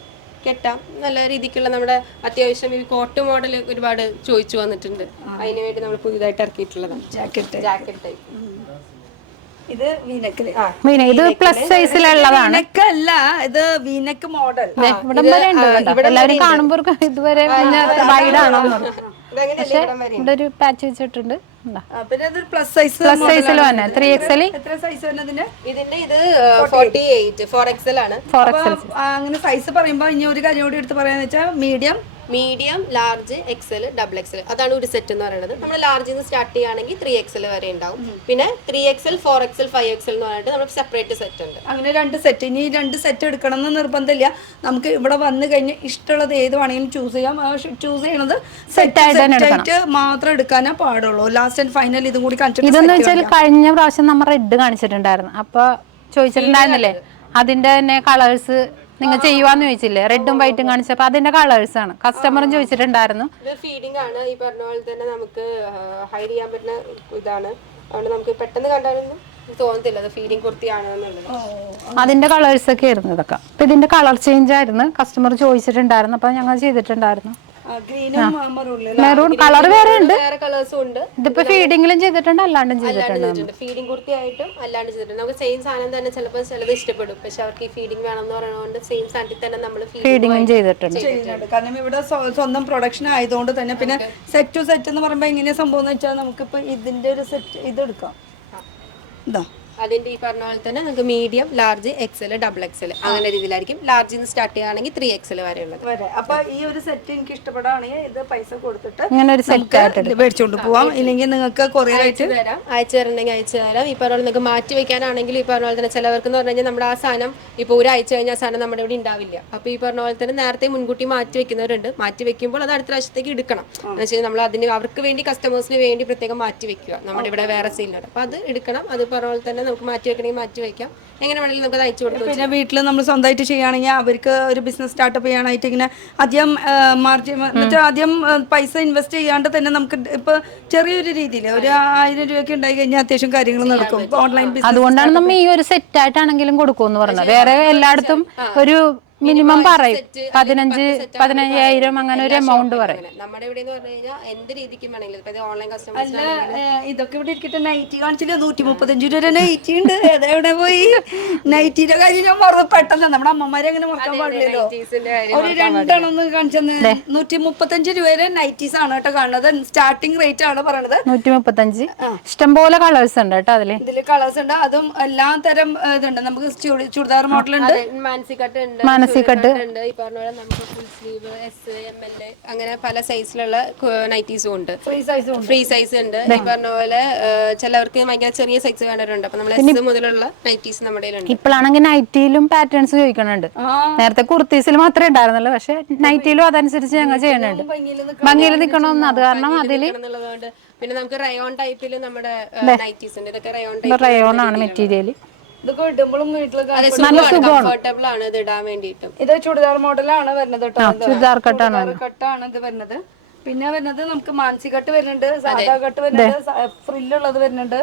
കെട്ടാം നല്ല രീതിക്കുള്ള നമ്മുടെ അത്യാവശ്യം ഈ കോട്ട് മോഡൽ ഒരുപാട് ചോദിച്ചു വന്നിട്ടുണ്ട്. അതിന് വേണ്ടി നമ്മൾ പുതിയതായിട്ട് ഇറക്കിയിട്ടുള്ളതാണ് ജാക്കറ്റ് ടൈപ്പ്. ഇത് വീനക്കില്, ഇത് പ്ലസ് സൈസിലുള്ളതാണ്. അല്ല, ഇത് വീനക്ക് മോഡൽ. എല്ലാവരും കാണുമ്പോൾ ഇതുവരെ വൈഡ് ആണോ? പക്ഷെ ഇവിടെ ഒരു പാച്ച് വെച്ചിട്ടുണ്ട്. പിന്നെ പ്ലസ് സൈസ് സൈസിൽ തന്നെ 3XL. എത്ര സൈസ് വരുന്നതിന്റെ? ഇതിന്റെ ഇത് 48 4XL ആണ്. അങ്ങനെ സൈസ് പറയുമ്പോ ഇനി ഒരു കാര്യം കൂടി എടുത്ത് പറയാന്ന് വെച്ചാൽ medium, large, XL, double XL, അതാണ് ഒരു സെറ്റ് എന്ന് പറയുന്നത്. നമ്മൾ ലാർജിൽ നിന്ന് സ്റ്റാർട്ട് ചെയ്യുകയാണെങ്കിൽ 3XL വരെ ഉണ്ടാവും. പിന്നെ 3XL 4XL 5XL എന്ന് പറഞ്ഞിട്ട് നമ്മൾ സെപ്പറേറ്റ് സെറ്റ് ഉണ്ട്. അങ്ങനെ 2 സെറ്റ്. ഇനി 2 സെറ്റ് എടുക്കണം എന്ന് നിർബന്ധമില്ല. നമുക്ക് ഇവിടെ വന്നു കഴിഞ്ഞാൽ ഇഷ്ടമുള്ളത് ഏത് വേണമെങ്കിലും ചൂസ് ചെയ്യാം. ചൂസ് ചെയ്യണത് സെറ്റ് ആയിട്ട് മാത്രം എടുക്കാനേ പാടുള്ളൂ. ലാസ്റ്റ് ആൻഡ് ഫൈനൽ ഇതും കൂടി കാണിച്ചിട്ട് ഇതെന്ന് വെച്ചാൽ കഴിഞ്ഞ പ്രാവശ്യം നമ്മൾ റെഡ് കാണിച്ചിട്ടുണ്ടായിരുന്നു. അപ്പൊ ചോദിച്ചിട്ടുണ്ടായിരുന്നില്ലേ അതിന്റെ തന്നെ കളേഴ്സ് നിങ്ങൾ ചെയ്യുവാന്ന് ചോദിച്ചില്ലേ? റെഡും വൈറ്റും കാണിച്ചപ്പോ അതിന്റെ കളേഴ്സ് ആണ്. കസ്റ്റമറും ചോദിച്ചിട്ടുണ്ടായിരുന്നു. ഇത് ഫീഡിംഗ് ആണ്. ഈ പറഞ്ഞ പോലെ തന്നെ നമുക്ക് ഹൈഡ് ചെയ്യാൻ പറ്റുന്ന ഇതാണ്. അതുകൊണ്ട് നമുക്ക് പെട്ടെന്ന് കണ്ടാലൊന്നും തോന്നത്തില്ല അത് ഫീഡിംഗ് കുർത്തിയാണെന്നുള്ളത്. അതിന്റെ കളേഴ്സ് ഒക്കെ ആയിരുന്നു ഇതൊക്കെ. അപ്പൊ ഇതിന്റെ കളർ ചേഞ്ച് ആയിരുന്നു. കസ്റ്റമർ ചോദിച്ചിട്ടുണ്ടായിരുന്നു. അപ്പൊ ഞങ്ങൾ ചെയ്തിട്ടുണ്ടായിരുന്നു. മെറൂൺ കളർ വേറെ ഉണ്ട്. ഇതിപ്പോ ഫീഡിംഗിലും ചെയ്തിട്ടുണ്ട്, അല്ലാണ്ടും ചെയ്തിട്ടുണ്ട്. ഫീഡിംഗ് കുർത്തിയായിട്ടും അല്ലാണ്ട് ചെയ്തിട്ടുണ്ട്. നമുക്ക് സെയിം സാധനം തന്നെ ചിലപ്പോൾ ചിലത് ഇഷ്ടപ്പെടും. പക്ഷെ അവർക്ക് ഈ ഫീഡിംഗ് വേണമെന്ന് പറയുന്നതുകൊണ്ട് സെയിം സാധനത്തിൽ തന്നെ നമ്മൾ ഫീഡിംഗും ചെയ്തിട്ടുണ്ട്. കാരണം ഇവിടെ സ്വന്തം പ്രൊഡക്ഷൻ ആയതുകൊണ്ട് തന്നെ. പിന്നെ സെറ്റ് ടു സെറ്റ് എന്ന് പറയുമ്പോൾ എങ്ങനെയാ സംഭവം എന്ന് വെച്ചാൽ നമുക്കിപ്പോ ഇതിന്റെ ഒരു സെറ്റ് ഇതെടുക്കാം. ഇതാ അതിന്റെ ഈ പറഞ്ഞ പോലെ തന്നെ നമുക്ക് medium, large, XL, double XL അങ്ങനെ രീതിയിലായിരിക്കും. ലാർജിൽ നിന്ന് സ്റ്റാർട്ട് ചെയ്യുകയാണെങ്കിൽ 3XL വരെ ഉള്ളത്. അപ്പൊ ഈ ഒരു സെറ്റ് എനിക്ക് ഇഷ്ടപ്പെടുകയാണെങ്കിൽ ഇത് പൈസ കൊടുത്തിട്ട് ഇങ്ങനെ ഒരു സെറ്റ് മേടിച്ചോണ്ട് പോവാം. ഇല്ലെങ്കിൽ നിങ്ങൾക്ക് കൊറിയർ അയച്ചു തരണമെങ്കിൽ അയച്ചു തരാം. ഈ പറഞ്ഞ പോലെ നിങ്ങൾക്ക് മാറ്റി വെക്കാനാണെങ്കിൽ ഈ പറഞ്ഞ പോലെ തന്നെ ചിലവർക്ക് എന്ന് പറഞ്ഞു കഴിഞ്ഞാൽ നമ്മുടെ ആ സാധനം ഇപ്പോൾ ഒരാഴ്ച കഴിഞ്ഞാൽ ആ സാധനം നമ്മുടെ ഇവിടെ ഉണ്ടാവില്ല. അപ്പോൾ ഈ പറഞ്ഞ പോലെ തന്നെ നേരത്തെ മുൻകൂട്ടി മാറ്റി വെക്കുന്നവരുണ്ട്. മാറ്റി വെക്കുമ്പോൾ അത് അടുത്ത പ്രാവശ്യത്തേക്ക് എടുക്കണം എന്ന് വെച്ചാൽ നമ്മൾ അതിന് അവർക്ക് വേണ്ടി കസ്റ്റമേഴ്സിന് വേണ്ടി പ്രത്യേകം മാറ്റി വെക്കുക. നമ്മുടെ ഇവിടെ വേറെ സെയിലുണ്ട്. അപ്പോൾ അത് എടുക്കണം. അത് പറഞ്ഞ പോലെ തന്നെ നമുക്ക് മാറ്റി വെക്കണമെങ്കിൽ മാറ്റി വെക്കാം. എങ്ങനെ വേണമെങ്കിലും നമുക്ക് അയച്ചു കൊടുക്കും. പിന്നെ വീട്ടിൽ നമ്മൾ സ്വന്തമായിട്ട് ചെയ്യുകയാണെങ്കിൽ അവർക്ക് ഒരു ബിസിനസ് സ്റ്റാർട്ടപ്പ് ചെയ്യാനായിട്ട് ഇങ്ങനെ അധികം മാർജിൻ എന്നുവെച്ചാൽ ആദ്യം പൈസ ഇൻവെസ്റ്റ് ചെയ്യാണ്ട് തന്നെ നമുക്ക് ഇപ്പൊ ചെറിയൊരു രീതിയിൽ ഒരു 1000 രൂപയൊക്കെ ഉണ്ടായി കഴിഞ്ഞാൽ അത്യാവശ്യം കാര്യങ്ങൾ നടക്കും. Online business. അതുകൊണ്ടാണ് നമ്മൾ ഈ ഒരു സെറ്റ് ആയിട്ടാണെങ്കിലും കൊടുക്കുമെന്ന് പറഞ്ഞത്. വേറെ എല്ലായിടത്തും ഒരു മിനിമം പറയും 15,000 അങ്ങനെ ഒരു എമൗണ്ട് പറയും. നമ്മുടെ ഇവിടെ എന്ത് രീതിക്കും വേണമെങ്കിലും ഓൺലൈൻ കസ്റ്റമേഴ്സ് ഇതൊക്കെ ഇവിടെ ഇരിക്കട്ടെ. നൈറ്റി കാണിച്ചില്ല 135 രൂപ നൈറ്റി ഉണ്ട്. എവിടെ പോയി നൈറ്റിയുടെ കാര്യം ഞാൻ മറന്നു പെട്ടെന്ന്. നമ്മുടെ അമ്മമാരെ അങ്ങനെ മറക്കാൻ പാടില്ലല്ലോ. ഒരു 2 ഒന്ന് കാണിച്ചെന്ന് 135 രൂപ നൈറ്റീസ് ആണ് കേട്ടോ കാണുന്നത്. സ്റ്റാർട്ടിംഗ് റേറ്റ് ആണ് പറയണത് 135. ഇഷ്ടംപോലെ കളേഴ്സ് ഉണ്ട് കേട്ടോ. ഇതില് കളേഴ്സ് ഉണ്ട്. അതും എല്ലാ തരം ഇതുണ്ട്. നമുക്ക് ചുരിദാർ മോഡൽ ഉണ്ട്, മാനസികട്ട് ഉണ്ട്, മാനസികട്ട് ഈ പറഞ്ഞ പോലെ നമുക്ക് ഫുൾ സ്ലീവ്, S, ML അങ്ങനെ പല സൈസിലുള്ള നൈറ്റീസും ഉണ്ട്. ഫ്രീ സൈസ് ഉണ്ട്. ഈ പറഞ്ഞ പോലെ ചിലവർക്ക് ഭയങ്കര ചെറിയ സൈസ് വേണ്ടവരുണ്ട്. അപ്പൊ നമ്മൾ S മുതലുള്ള നൈറ്റീസ് നമ്മുടെ ഉണ്ട്. ഇപ്പോഴാണെങ്കിൽ നൈറ്റിയിലും പാറ്റേൺസ് ചോദിക്കുന്നുണ്ട്. നേരത്തെ കുർത്തീസിൽ മാത്രമേ ഉണ്ടായിരുന്നുള്ളൂ. പക്ഷെ നൈറ്റിയിലും അതനുസരിച്ച് ഞങ്ങൾ ചെയ്യുന്നുണ്ട്. ഭംഗിയിൽ നിൽക്കണമെന്ന്. അത് കാരണം അതില് പിന്നെ നമുക്ക് റയോൺ ടൈപ്പിൽ നമ്മുടെ നൈറ്റീസ് ഉണ്ട്. ഇതൊക്കെ റയോൺ ആണ് മെറ്റീരിയൽ. ഇതൊക്കെ ഇടുമ്പോഴും വീട്ടിൽ കംഫർട്ടബിൾ ആണ് ഇത് ഇടാൻ വേണ്ടിയിട്ട്. ഇത് ചുടിദാർ മോഡലാണ് വരുന്നത് കേട്ടോ. ചുരിദാർ കട്ടാണ് ഇത് വരുന്നത്. പിന്നെ വരുന്നത് നമുക്ക് മാൻസി കട്ട് വരുന്നുണ്ട്, സാധാ കട്ട് വരുന്നുണ്ട്, ഫ്രില്ലുള്ളത് വരുന്നുണ്ട്.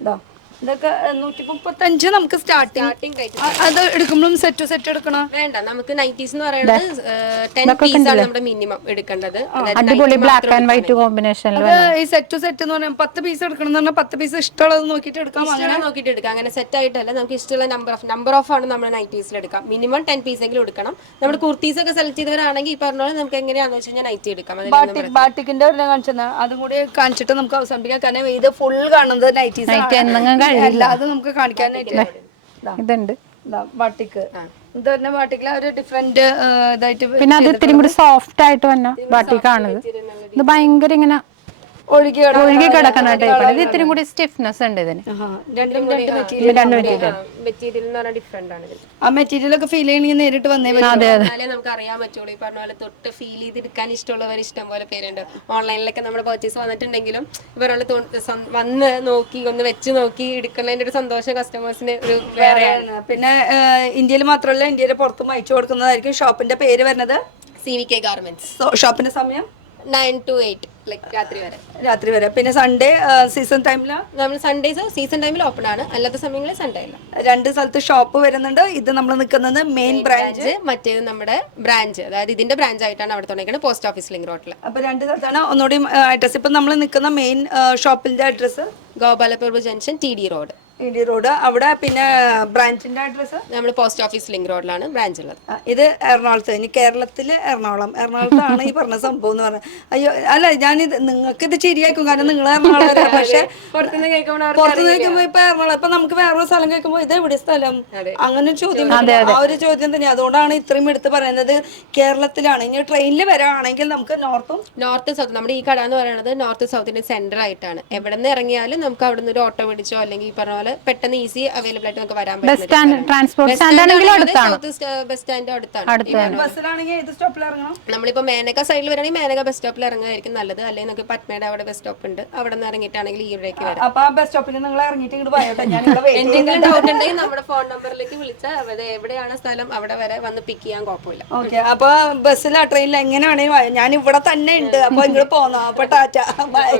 ഇതാ ഇതൊക്കെ 135 നമുക്ക് സ്റ്റാർട്ടിംഗ്. അത് എടുക്കുമ്പോഴും സെറ്റ് സെറ്റ് എടുക്കണം വേണ്ട. നമുക്ക് നൈറ്റീസ് എന്ന് പറയുന്നത് 10 പീസ് ആണ് നമ്മുടെ മിനിമം എടുക്കേണ്ടത്. അടിപൊളി ബ്ലാക്ക് ആൻഡ് വൈറ്റ് കോമ്പിനേഷനിൽ ഈ സെറ്റ് സെറ്റ് എന്ന് പറഞ്ഞാൽ 10 പീസ് എടുക്കണം എന്ന് പറഞ്ഞാൽ 10 പീസ് ഇഷ്ടമുള്ളത് നോക്കിയിട്ട് എടുക്കാം. അങ്ങനെ നോക്കിയിട്ട് എടുക്കാം. അങ്ങനെ സെറ്റ് ആയിട്ടല്ല, നമുക്ക് ഇഷ്ടമുള്ള നമ്പർ ഓഫ് ആണ് നമ്മൾ നൈറ്റീസിൽ എടുക്കാം. മിനിമം 10 പീസ് എങ്കിലും എടുക്കണം. നമ്മുടെ കുർത്തീസ് ഒക്കെ സെലക്ട് ചെയ്തവരാണെങ്കിൽ ഈ പറഞ്ഞ പോലെ നമുക്ക് എങ്ങനെയാണെന്ന് വെച്ച് കഴിഞ്ഞാൽ നൈറ്റി എടുക്കാം. ബാട്ടിക്കിന്റെ ഒരെണ്ണം കാണിച്ചത് അതും കൂടി കാണിച്ചിട്ട് നമുക്ക് അവസാനിപ്പിക്കാം. കാരണം ഇത് ഫുൾ കാണുന്നത് നൈറ്റീസ് അല്ലാതെ നമുക്ക് കാണിക്കാനായിട്ട് ഇതുണ്ട്. ബാട്ടിക്ക് ഇത് തന്നെ ബാട്ടിക്കില ഒരു ഡിഫറെന്റ് ഇതായിട്ട്. പിന്നെ അത് ഇത്തിരി കൂടി സോഫ്റ്റ് ആയിട്ട് തന്നെ ബാട്ടിക്കാണത്. ഇത് ഭയങ്കര ഇങ്ങനെ ഒഴുകി കിടക്കുന്ന ടൈപ്പാണ്. ഇത് ഇത്തിരി കൂടി സ്റ്റിഫ്നെസ് ഉണ്ട് ഇതിന്. ആ മെറ്റീരിയൽ ഒക്കെ ഫീൽ ചെയ്യണമെങ്കിൽ നേരിട്ട് വന്നേ നമുക്ക് അറിയാൻ പറ്റുള്ളൂ. ഈ പറഞ്ഞ പോലെ തൊട്ട് ഫീൽ ചെയ്തെടുക്കാൻ ഇഷ്ടമുള്ളവർ ഇഷ്ടം പോലെ പേരുണ്ട്. ഓൺലൈനിലൊക്കെ നമ്മുടെ പർച്ചേസ് വന്നിട്ടുണ്ടെങ്കിലും ഇവരോട് വന്ന് നോക്കി ഒന്ന് വെച്ച് നോക്കി എടുക്കുന്നതിന്റെ ഒരു സന്തോഷം കസ്റ്റമേഴ്സിന് ഒരു വേറെയാണ്. പിന്നെ ഇന്ത്യയിൽ മാത്രമല്ല, ഇന്ത്യയുടെ പുറത്തും അയച്ചു കൊടുക്കുന്നതായിരിക്കും. ഷോപ്പിന്റെ പേര് വരുന്നത് CVK ഗാർമെന്റ്സ്. ഷോപ്പിന്റെ സമയം 9 to 8 രാത്രി വരെ. പിന്നെ സൺഡേ സീസൺ ടൈമില് നമ്മൾ സൺഡേസ് സീസൺ ടൈമിൽ ഓപ്പൺ ആണ്. അല്ലാത്ത സമയങ്ങളിൽ സൺഡേ അല്ല. 2 സ്ഥലത്ത് ഷോപ്പ് വരുന്നുണ്ട്. ഇത് നമ്മൾ നിൽക്കുന്നത് മെയിൻ ബ്രാഞ്ച്, മറ്റേത് നമ്മുടെ ബ്രാഞ്ച്, അതായത് ഇതിന്റെ ബ്രാഞ്ച് ആയിട്ടാണ് അവിടെ തുടങ്ങിയത്, പോസ്റ്റ് ഓഫീസ് ലിങ്ക് റോഡിൽ. അപ്പൊ 2 സ്ഥലത്താണ്. ഒന്നുകൂടി അഡ്രസ്. ഇപ്പൊ നമ്മൾ നിൽക്കുന്ന മെയിൻ ഷോപ്പിന്റെ അഡ്രസ് ഗോപാലപൂർ ജംഗ്ഷൻ, TD റോഡ്. ഇടി റോഡ് അവിടെ. പിന്നെ ബ്രാഞ്ചിന്റെ അഡ്രസ് നമ്മൾ പോസ്റ്റ് ഓഫീസ് ലിങ്ക് റോഡിലാണ് ബ്രാഞ്ച് ഉള്ളത്. ഇത് എറണാകുളത്ത്. ഇനി കേരളത്തില് എറണാകുളത്താണ് ഈ പറഞ്ഞ സംഭവം എന്ന് പറഞ്ഞത്. അയ്യോ അല്ല, ഞാനിത് നിങ്ങൾക്ക് ഇത് ശരിയാക്കും, കാരണം നിങ്ങൾ എറണാകുളം. പക്ഷെ പുറത്തുനിന്ന് കേൾക്കുമ്പോൾ ഇപ്പൊ എറണാകുളം, ഇപ്പൊ നമുക്ക് വേറൊരു സ്ഥലം കേൾക്കുമ്പോൾ ഇത് എവിടെ സ്ഥലം, അങ്ങനെ ഒരു ചോദ്യം. ആ ഒരു ചോദ്യം തന്നെ. അതുകൊണ്ടാണ് ഇത്രയും എടുത്ത് പറയുന്നത് കേരളത്തിലാണ്. ഇനി ട്രെയിനിൽ വരാണെങ്കിൽ നമുക്ക് നോർത്ത് സൗത്ത്, നമ്മുടെ ഈ കട എന്ന് പറയുന്നത് നോർത്ത് സൗത്തിന്റെ സെന്റർ ആയിട്ടാണ്. എവിടെ നിന്ന് ഇറങ്ങിയാലും നമുക്ക് അവിടെ നിന്ന് ഒരു ഓട്ടോ പിടിച്ചോ അല്ലെങ്കിൽ ഈ പറഞ്ഞ പോലെ പെട്ടെന്ന് ഈസി അവൈലബിൾ ആയിട്ട് നമുക്ക് വരാൻ പറ്റും. ട്രാൻസ്പോർട്ട് സ്റ്റാൻഡ് ആണെങ്കിലും അടുത്താണ്. ബസ് സ്റ്റാൻഡ് അടുത്താണ്. ബസ്സിലാണെങ്കിൽ ഏത് സ്റ്റോപ്പിൽ ഇറങ്ങണം? നമ്മളിപ്പോ മേനക സൈഡിൽ വരാണെങ്കിൽ മേനക ബസ് സ്റ്റോപ്പിൽ ഇറങ്ങുന്നതായിരിക്കും നല്ലത്. അല്ലെങ്കിൽ നമുക്ക് പത്മയുടെ അവിടെ ബസ് സ്റ്റോപ്പ് ഉണ്ട്, അവിടെ നിന്ന് ഇറങ്ങിയിട്ടാണെങ്കിൽ ഈ ഇവിടേക്ക് വരാം. അപ്പൊ ആ ബസ് സ്റ്റോപ്പിൽ നിങ്ങൾ ഇറങ്ങിയിട്ട് ഇങ്ങോട്ട് പോയോട്ടെ. ഞാൻ എന്തെങ്കിലും ഡൗട്ട് ഉണ്ടെങ്കിൽ നമ്മുടെ ഫോൺ നമ്പറിലേക്ക് വിളിച്ചാൽ അവിടെ എവിടെയാണ് സ്ഥലം അവിടെ വരെ വന്ന് പിക്ക് ചെയ്യാൻ കുഴപ്പമില്ല. ഓക്കെ. അപ്പൊ ബസ്സിലാ ട്രെയിനിൽ എങ്ങനെയാണെങ്കിൽ ഞാൻ ഇവിടെ തന്നെ ഉണ്ട്. അപ്പൊ ഇങ്ങോട്ട് പോന്നോ. അപ്പൊ ടാറ്റ, ബൈ.